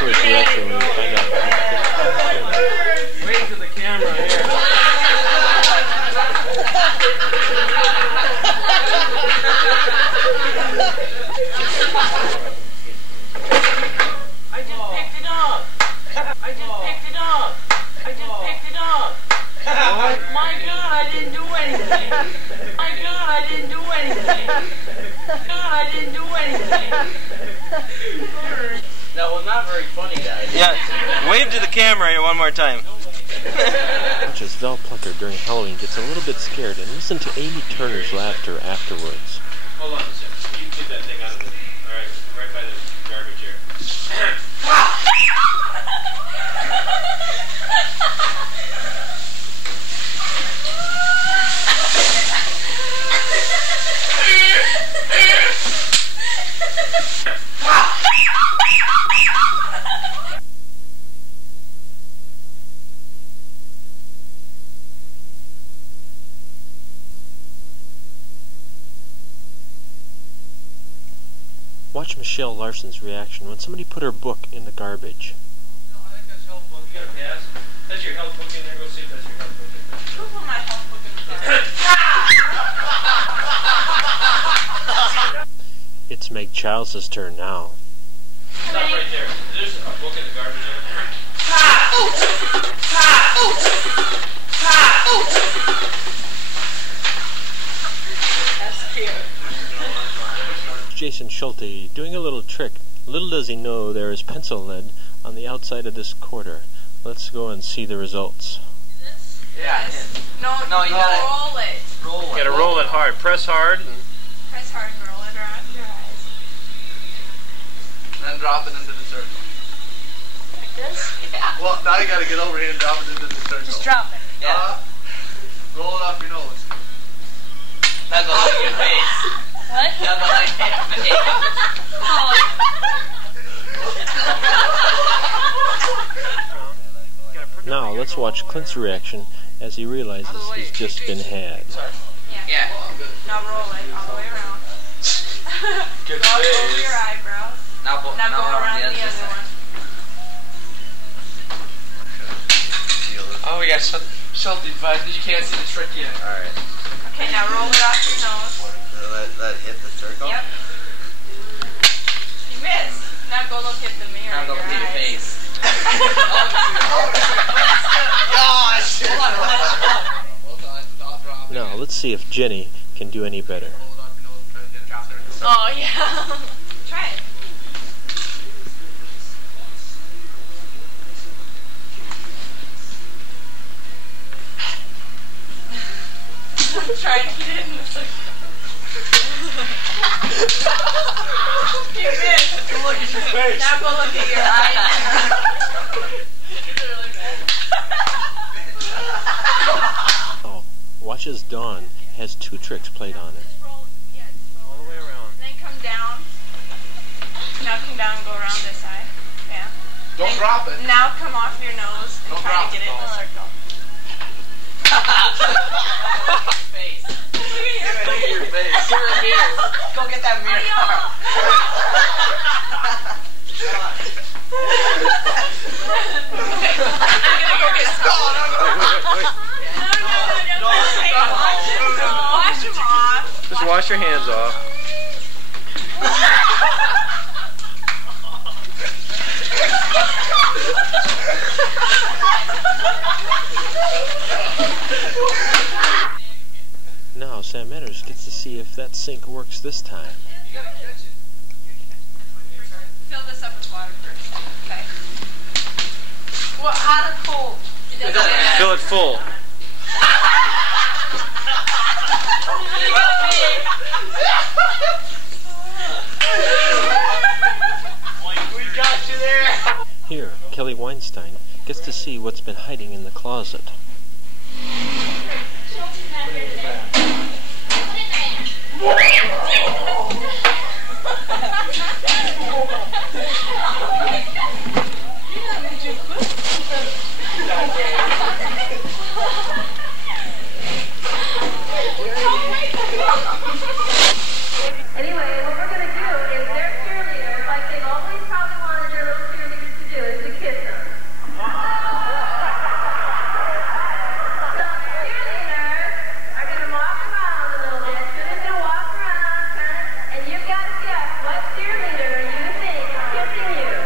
First reaction when you find out. Wave to the camera here. I just picked it up. I just picked it up. I just picked it up. What? My God, I didn't do anything. My God, I didn't do anything. God, I didn't do anything. That was not very funny, guys. Yeah, wave to the camera here one more time. Watch as Val Plucker during Halloween gets a little bit scared and listen to Amy Turner's laughter afterwards. Hold on a second. You get that thing out of the... Alright, right by the garbage here. Watch Michelle Larson's reaction when somebody put her book in the garbage. No, I think that's health book. You got a pass? That's your health book in there. Go see if that's your health book in there. Who put my health book in the garbage? It's Meg Childs' turn now. Stop right there. There's a book in the garbage in there. That's cute. Jason Schulte doing a little trick. Little does he know there is pencil lead on the outside of this quarter. Let's go and see the results. Yeah. No, you gotta roll it. You gotta roll it hard. Press hard. And Press hard and roll it around your eyes. then drop it into the circle. Like this? Yeah. Well, now you gotta get over here and drop it into the circle. Just drop it. Yeah. Roll it off your nose. Now go like your face. What? Now go like your face. Now let's watch Clint's reaction as he realizes he's just been had. Yeah. Now roll it all the way around. Good Go face. over your eyebrows. Now go around the other one. Oh, we got Schulte advice. You can't see the trick yet. Alright. Okay, now roll it off your nose. Let it hit the circle? Yep. You missed. Now go look at the mirror. Now go look at your face. Gosh! Now let's see if Jenny can do any better. Oh, yeah. Try it. Try to get it in the circle. You missed. Look at your face. Now go look at your eyes. Oh, watch as Dawn has two tricks played on it. All the way around. Then come down. Now come down and go around this side. Yeah. Don't drop it. Now come off your nose and try to get it in the circle. Face. Look at your face. Look at your mirror. Go get that mirror. Wash them off. Just wash your hands off. Now Sam Manners gets to see if that sink works this time. You gotta catch it. Fill this up with water first. Okay. Well, hot or cold? It doesn't matter. Fill it full. We got you there. Here, Kelly Weinstein gets to see what's been hiding in the closet. Anyway, what we're going to do is their cheerleaders, like they've always probably wanted their little cheerleaders to do, is to kiss them. So cheerleaders are going to walk around a little bit. So they're going to walk around, kind of, and you've got to guess what cheerleader you think is kissing you.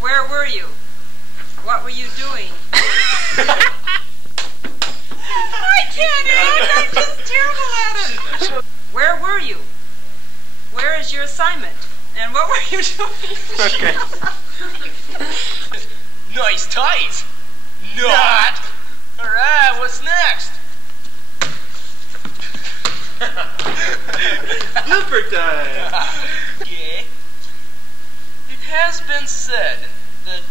Where were you? What were you doing? I can't act. I'm just terrible at it. Where were you? Where is your assignment? And what were you doing? Okay. Nice tight. Not. All right, what's next? Blooper time. Okay. It has been said that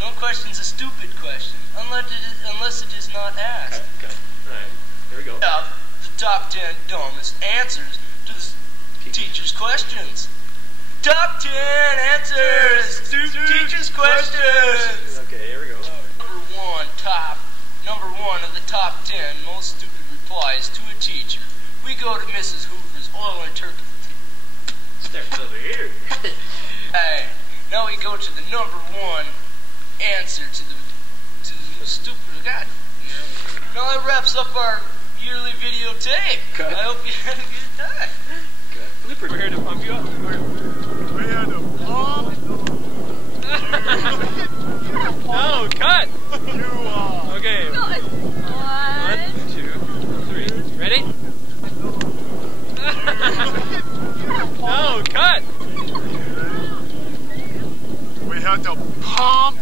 no question's a stupid question unless it is not asked. Okay. All right. Here we go. The top 10 dumbest answers to the teacher's questions. Top 10 answers to teacher's questions. Okay, here we go. Number one of the top 10 most stupid replies to a teacher. We go to Mrs. Hoover's oil and turkey. Starts over here. Hey, now we go to the number one answer to the stupid. God. Now that wraps up our yearly videotape. Cut. I hope you had a good time. We're here to pump you up. We're here to pump No, cut! you up. Okay. 1, 2, 3. Ready? No, cut! We have to pump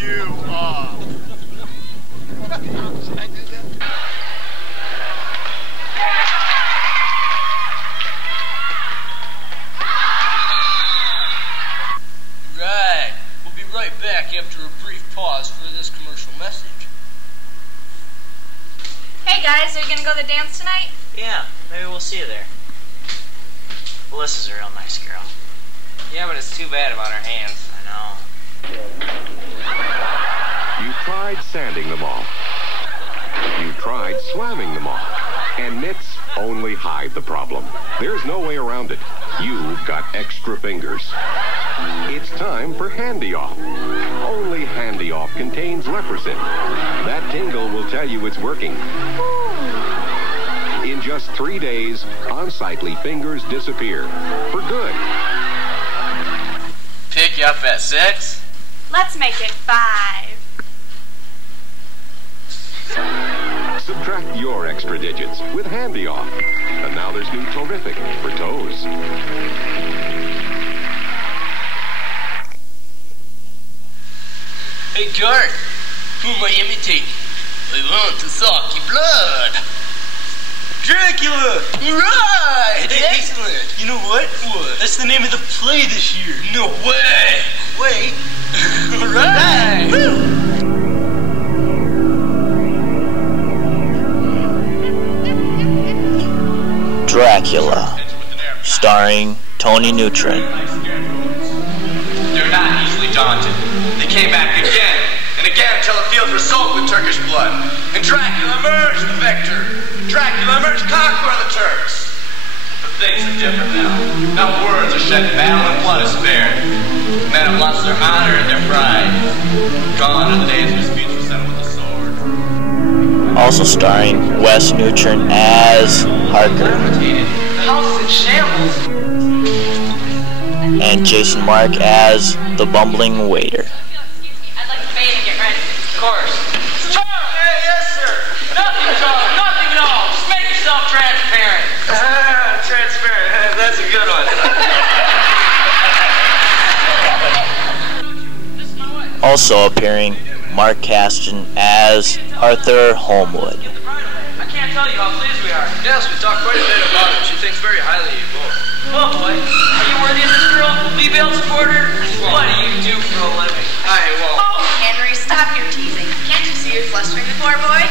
you up. Should I do that? Hey guys, are you gonna go to the dance tonight? Yeah, maybe we'll see you there. Melissa's a real nice girl. Yeah, but it's too bad about her hands. I know. You tried sanding them off. You tried slamming them off. And mitts only hide the problem. There's no way around it. You've got extra fingers. It's time for Handy Off. Only Handy Off contains Leprosyn. That tingle will tell you it's working. In just 3 days, unsightly fingers disappear. For good. Pick you up at 6? Let's make it 5. Subtract your extra digits with Handy Off. And now there's new Terrific for toes. Hey, Gart, who am I imitating? I want to suck your blood. Dracula! Right! Hey, excellent. You know what? What? That's the name of the play this year. No way! Wait. All right! Woo! Dracula, starring Tony Neutron. They're not easily daunted. They came back again and again until the fields were soaked with Turkish blood. And Dracula emerged the victor. Dracula emerged conqueror of the Turks. But things are different now. Now words are shed in battle and blood is spared. Men have lost their honor and their pride. Gone are the days when disputes were settled with the sword. Also starring Wes Neutron as Harker. The house is in shambles. And Jason Mark as the bumbling waiter. I'd like to bathe and get ready. Of course. Charles! Hey, yes, sir. Nothing, Charles. Nothing at all. Just make yourself transparent. Transparent. That's a good one. Also appearing, Mark Caston as Arthur Holmwood. I can't tell you how pleased we are. Yes, we talked quite a bit about it. She thinks very highly of you both. Oh boy, are you worthy of this girl? Lee Bale supporter? What do you do for a living? I won't. Oh, Henry, stop your teasing. Can't you see you're flustering the poor boy?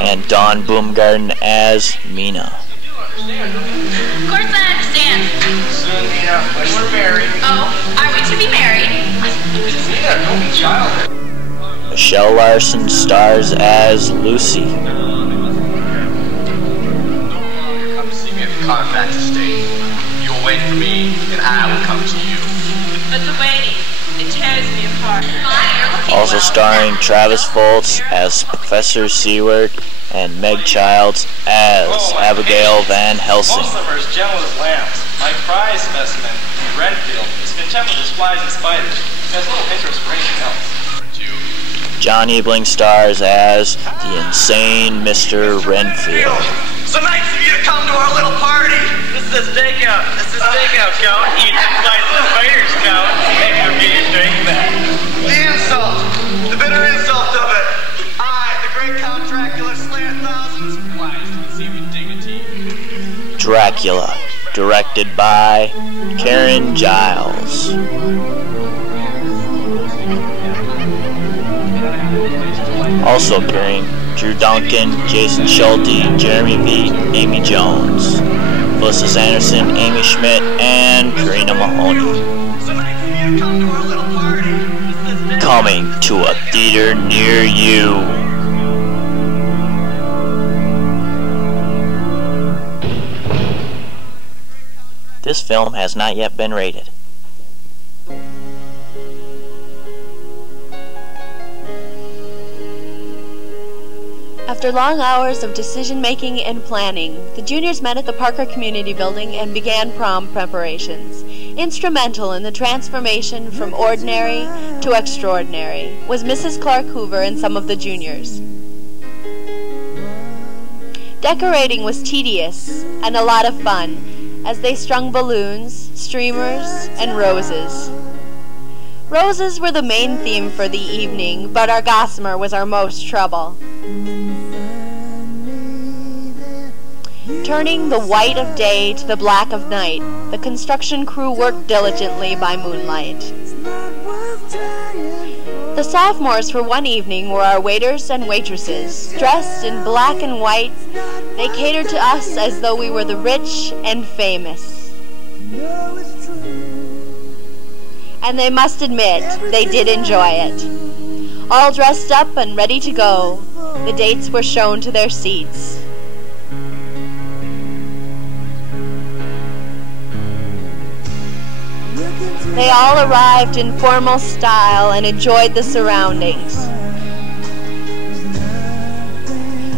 And Dawn Baumgarten as Mina. Of course I understand. Soon, Nina, when we're married. Oh, are we to be married? Nina, don't be childish. Michelle Larson stars as Lucy. Come to see me at the Carfax estate. You will wait for me, and I will come to you. But the waiting, it tears me apart. Also starring Travis Foltz as Professor Seward and Meg Childs as Abigail Van Helsing. Most of them are as gentle as lambs. My prize specimen, Renfield, is content with his flies and spiders. He has little interest for anything else. John Ebling stars as the insane Mr. Renfield. So nice of you to come to our little party. This is a stakeout. Count. Eat the flies and spiders, Count. Maybe you'll get your drink back. The insult. The bitter insult of it. I, the great Count Dracula, slayed thousands of flies to conceive with dignity. Dracula, directed by Karen Giles. Also appearing, Drew Duncan, Jason Schulte, Jeremy Veit, Amy Jones, Melissa Sanderson, Amy Schmidt, and Karina Mahoney. Coming to a theater near you. This film has not yet been rated. After long hours of decision-making and planning, the juniors met at the Parker Community Building and began prom preparations. Instrumental in the transformation from ordinary to extraordinary was Mrs. Clark Hoover and some of the juniors. Decorating was tedious and a lot of fun as they strung balloons, streamers, and roses. Roses were the main theme for the evening, but our gossamer was our most trouble. Turning the white of day to the black of night, the construction crew worked diligently by moonlight. The sophomores for one evening were our waiters and waitresses. Dressed in black and white, they catered to us as though we were the rich and famous. And they must admit, they did enjoy it. All dressed up and ready to go, the dates were shown to their seats. They all arrived in formal style and enjoyed the surroundings,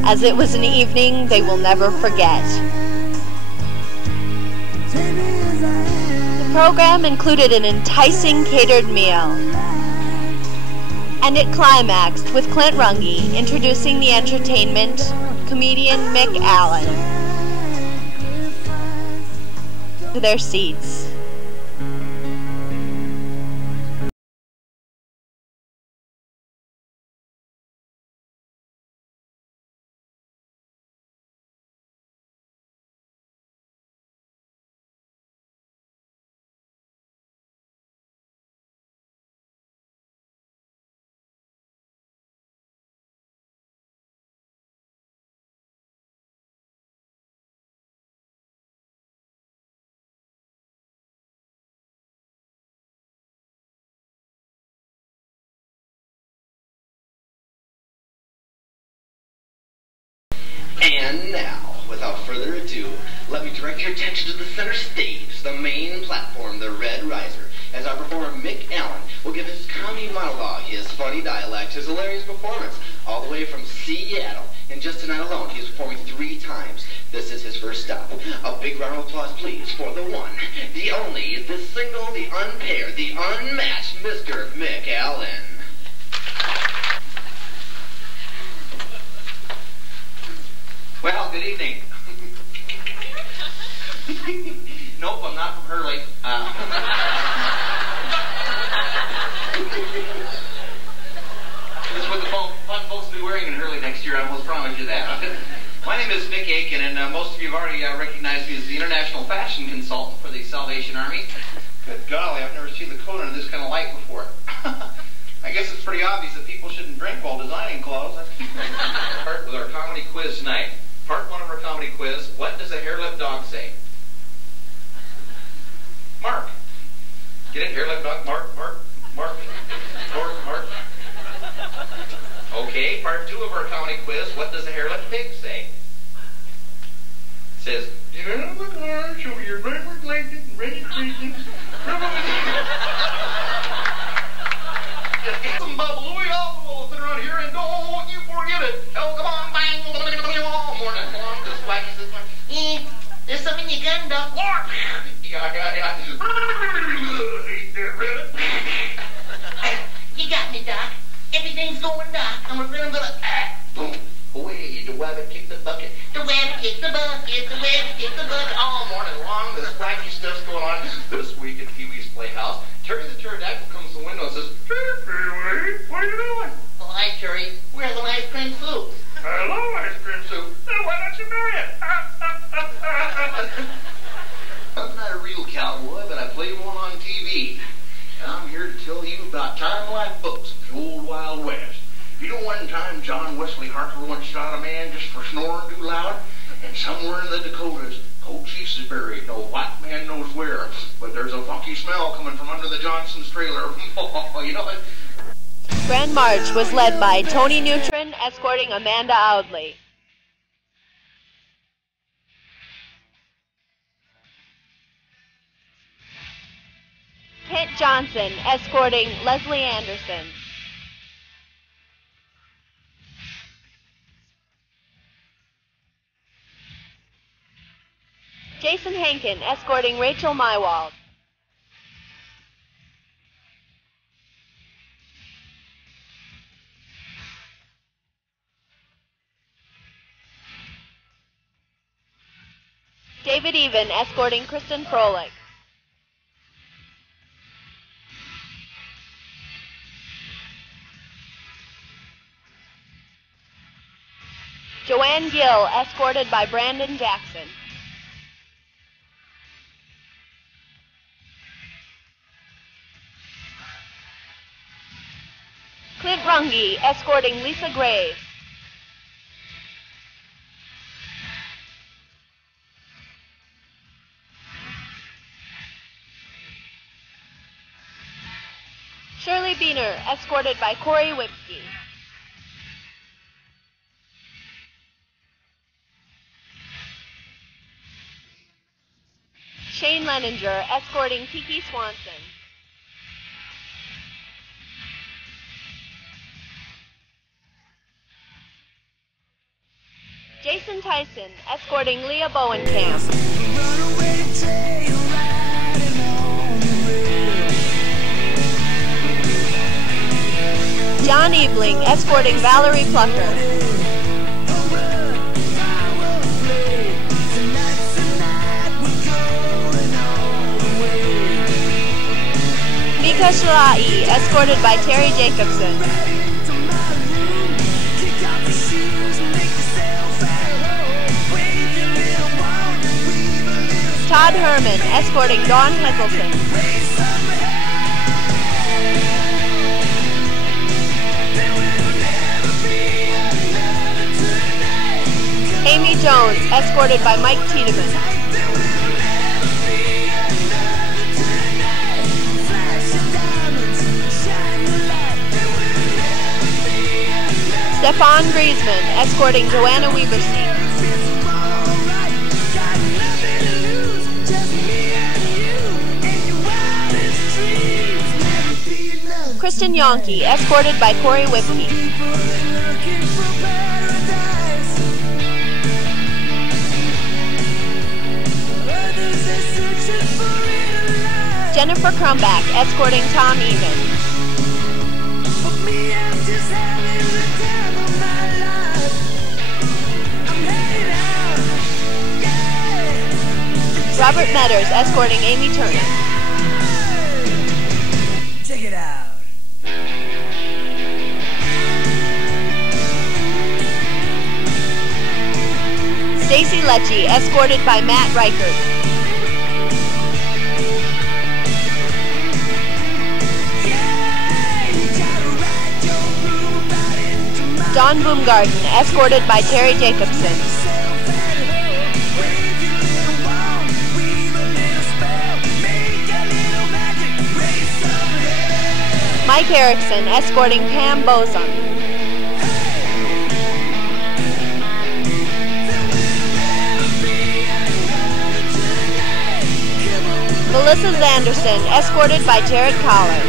as it was an evening they will never forget. The program included an enticing catered meal, and it climaxed with Clint Runge introducing the entertainment, comedian Mick Allen, to their seats. And now, without further ado, let me direct your attention to the center stage, the main platform, the Red Riser, as our performer Mick Allen will give his comedy monologue, his funny dialect, his hilarious performance, all the way from Seattle. And just tonight alone, he is performing 3 times. This is his first stop. A big round of applause, please, for the one, the only, the single, the unpaired, the unmatched Mr. Mick Allen. Well, good evening. Nope, I'm not from Hurley. This is what the fun folks will be wearing in Hurley next year, I almost promise you that. My name is Vic Aiken, and most of you have already recognized me as the international fashion consultant for the Salvation Army. Good golly, I've never seen the coat under this kind of light before. I guess it's pretty obvious that people shouldn't drink while designing clothes. Start with our comedy quiz tonight. Part 1 of our comedy quiz, what does a hair-lip dog say? Mark. Get it? Hair-lip dog? Mark. Okay, part 2 of our comedy quiz, what does a hair-lip pig say? It says, you know, look large, show your backward legged and ready creaking. Just get some bubble, we all sit around here and don't you forget it. Oh, come on, bang, morning long, just wacky this one. There's something in your gun, Doc. Yeah. You got me, Doc. Everything's going, Doc. I'm gonna boom. Away, the rabbit kicked the bucket. The rabbit kicked the bucket. The rabbit kicked the bucket. All morning long, this wacky stuff's going on. This week at Pee-wee's Playhouse, Terry the pterodactyl comes to the window and says, Pee-wee, what are you doing? Oh, hi, Terry. We're having ice cream soup. Hello, ice cream soup. Then why don't you marry it? I'm not a real cowboy, but I played one on TV. And I'm here to tell you about time-life books of the old Wild West. You know, one time John Wesley Harper once shot a man just for snoring too loud? And somewhere in the Dakotas, Cochise is buried. No white man knows where. But there's a funky smell coming from under the Johnson's trailer. You know what? Grand March was led by Tony Neutron escorting Amanda Audley. Kent Johnson escorting Leslie Anderson. Jason Hankin escorting Rachel Mywald. David Even escorting Kristen Froelich. Joanne Gill escorted by Brandon Jackson. Fungi escorting Lisa Graves. Shirley Beener escorted by Corey Wipke. Shane Leninger escorting Kiki Swanson. Jason Tyson escorting Leah Bowenkamp. John Ebling escorting Valerie Plucker. Mika Shalai escorted by Terry Jacobson. Todd Herman escorting Dawn Heselton. Amy Jones escorted by Mike Tiedemann. Stefan Griezmann escorting Joanna Weberstein. Kristen Yonke escorted by Corey Wipke. Jennifer Crumbach escorting Tom Egan. Robert Metters escorting Amy Turner. Check it out. Stacy Lecce escorted by Matt Reichert. Don Boomgarden escorted by Terry Jacobson. Mike Erickson escorting Pam Boson. Melissa Zanderson escorted by Jared Collar.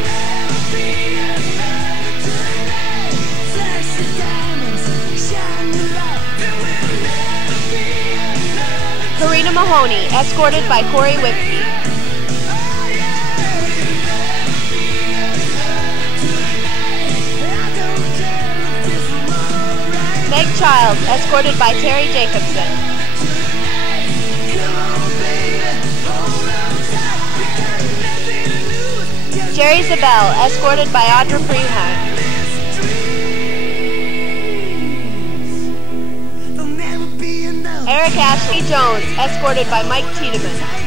Karina Mahoney escorted by Corey Wipke. Meg Childs escorted by Terry Jacobson. Jerry Zabel escorted by Audra Freeheim. Eric Ashley Jones escorted by Mike Tiedemann.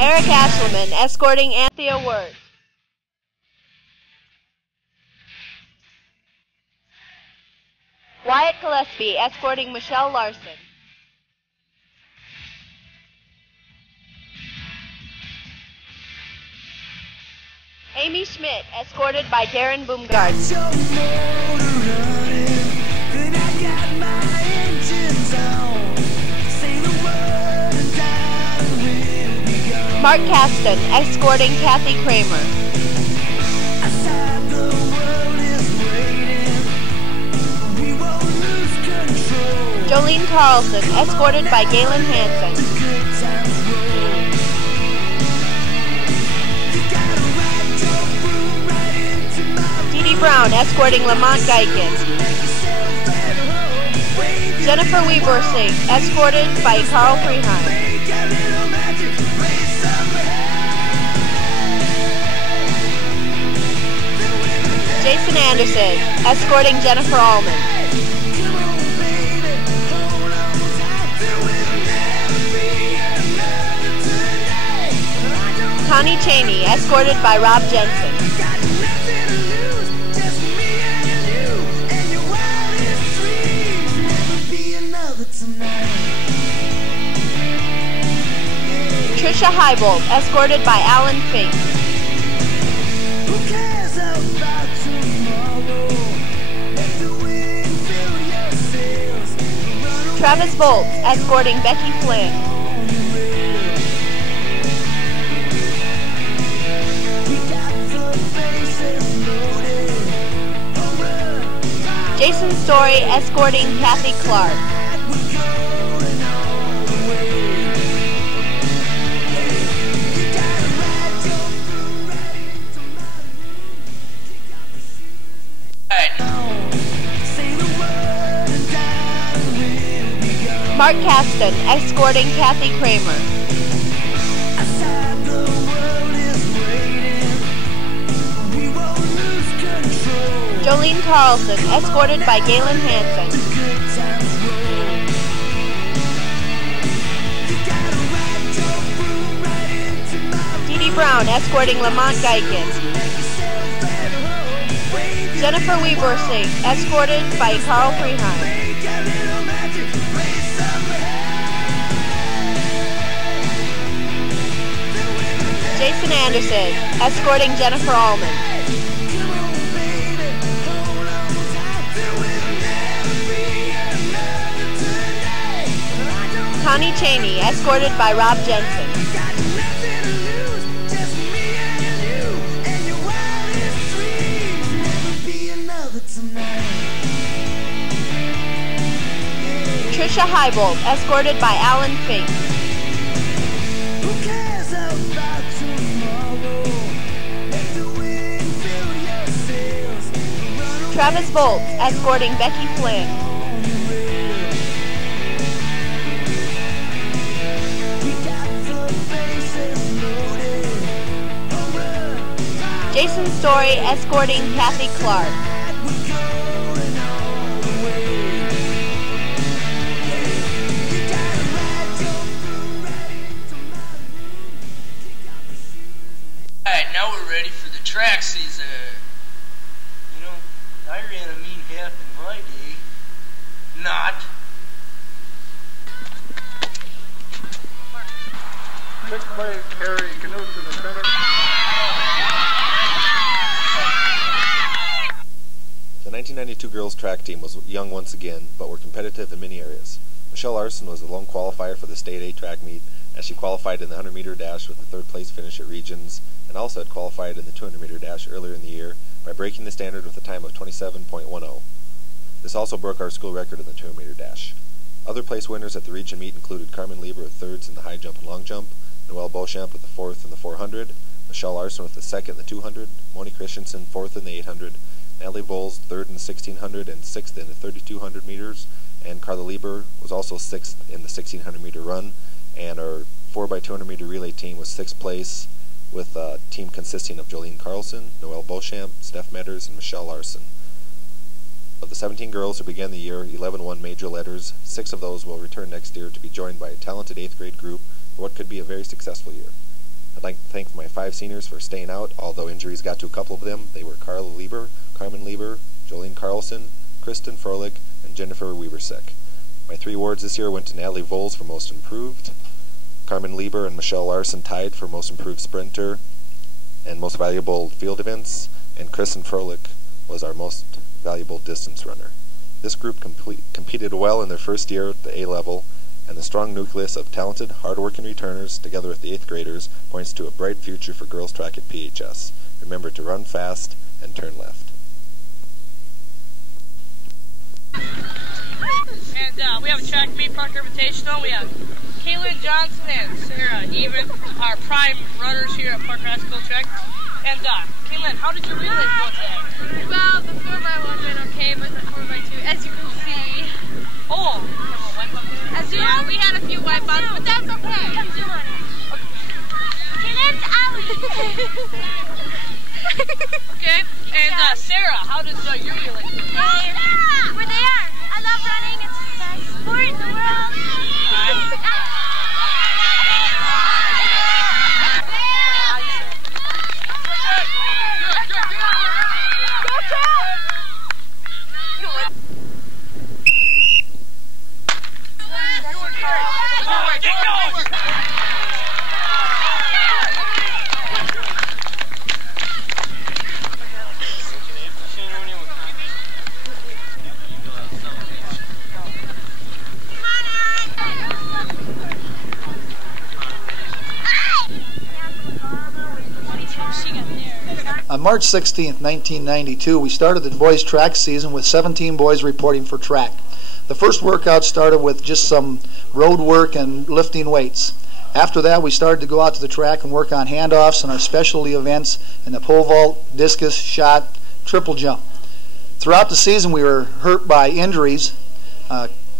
Eric Ashleman escorting Anthea Wirt. Wyatt Gillespie escorting Michelle Larson. Amy Schmidt escorted by Darren Boomgarden. Mark Caston escorting Kathy Kramer. Jolene Carlson escorted by Galen Hansen. Dee Brown escorting Lamont Geiken. Jennifer Webersing escorted by Carl Freeheim. Jason Anderson escorting Jennifer Allman. Connie Cheney escorted by Rob Jensen. Trisha Heibold escorted by Alan Fink. Travis Bolts escorting Becky Flynn. Jason Story escorting Kathy Clark. Mark Caston escorting Kathy Kramer. Jolene Carlson escorted by Galen Hansen. Dee Brown escorting Lamont Geiken. Jennifer Webersing escorted by Carl Freeheim. Jason Anderson escorting Jennifer Allman. Connie Cheney escorted by Rob Jensen. Trisha Heibold escorted by Alan Fink. Travis Bolts escorting Becky Flynn. Jason Story escorting Kathy Clark. Alright, now we're ready for the track season. You know, I ran a mean half in my day. Not. Quick play, carry, canoe to the center. The 1992 girls track team was young once again, but were competitive in many areas. Michelle Larson was the lone qualifier for the State A track meet, as she qualified in the 100-meter dash with a third-place finish at Regions, and also had qualified in the 200-meter dash earlier in the year by breaking the standard with a time of 27.10. This also broke our school record in the 200-meter dash. Other place winners at the region meet included Carmen Lieber with thirds in the high jump and long jump, Noelle Beauchamp with the fourth in the 400, Michelle Larson with the second in the 200, Moni Christensen fourth in the 800, Natalie Bowles third in the 1600 and sixth in the 3200 meters, and Carla Lieber was also sixth in the 1600 meter run, and our 4x200 meter relay team was sixth place with a team consisting of Jolene Carlson, Noelle Beauchamp, Steph Metters, and Michelle Larson. Of the 17 girls who began the year, 11 won major letters. 6 of those will return next year to be joined by a talented 8th grade group for what could be a very successful year. I'd like to thank my 5 seniors for staying out, although injuries got to a couple of them. They were Carla Lieber, Carmen Lieber, Jolene Carlson, Kristen Froelich, and Jennifer Webersick. My 3 awards this year went to Natalie Voles for Most Improved, Carmen Lieber and Michelle Larson tied for Most Improved Sprinter and Most Valuable Field Events, and Kristen Froelich was our Most Valuable Distance Runner. This group competed well in their first year at the A level, and the strong nucleus of talented, hard-working returners, together with the 8th graders, points to a bright future for girls track at PHS. Remember to run fast and turn left. And we have a track meet, Parker Invitational. We have Kaylin Johnson and Sarah Even, our prime runners here at Parker High School Track. And Kaylin, how did your relay go today? Well, the 4x1 went okay, but the 4x2, as you can see. Oh, yeah, we had a few white spots, but that's okay. Come zoom on it. Kaylin's out. Okay, and Sarah, how did your relay go? We're there. I love running. It's the best sport in the world. On March 16th, 1992, we started the boys' track season with 17 boys reporting for track. The first workout started with just some road work and lifting weights. After that, we started to go out to the track and work on handoffs and our specialty events in the pole vault, discus, shot, triple jump. Throughout the season, we were hurt by injuries.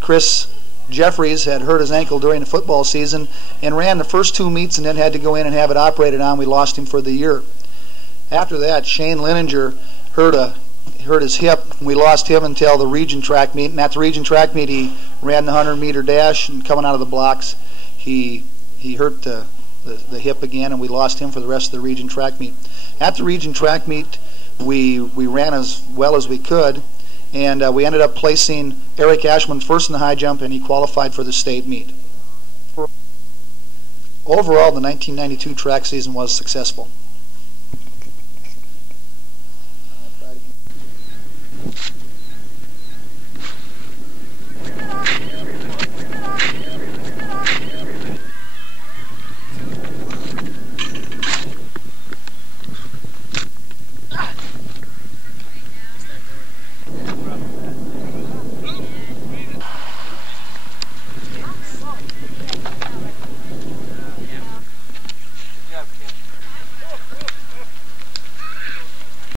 Chris Jeffries had hurt his ankle during the football season and ran the first 2 meets and then had to go in and have it operated on. We lost him for the year. After that, Shane Lininger hurt his hip. We lost him until the region track meet. And at the region track meet, he ran the 100-meter dash, and coming out of the blocks, he hurt the hip again, and we lost him for the rest of the region track meet. At the region track meet, we ran as well as we could, and we ended up placing Eric Ashman first in the high jump, and he qualified for the state meet. Overall, the 1992 track season was successful.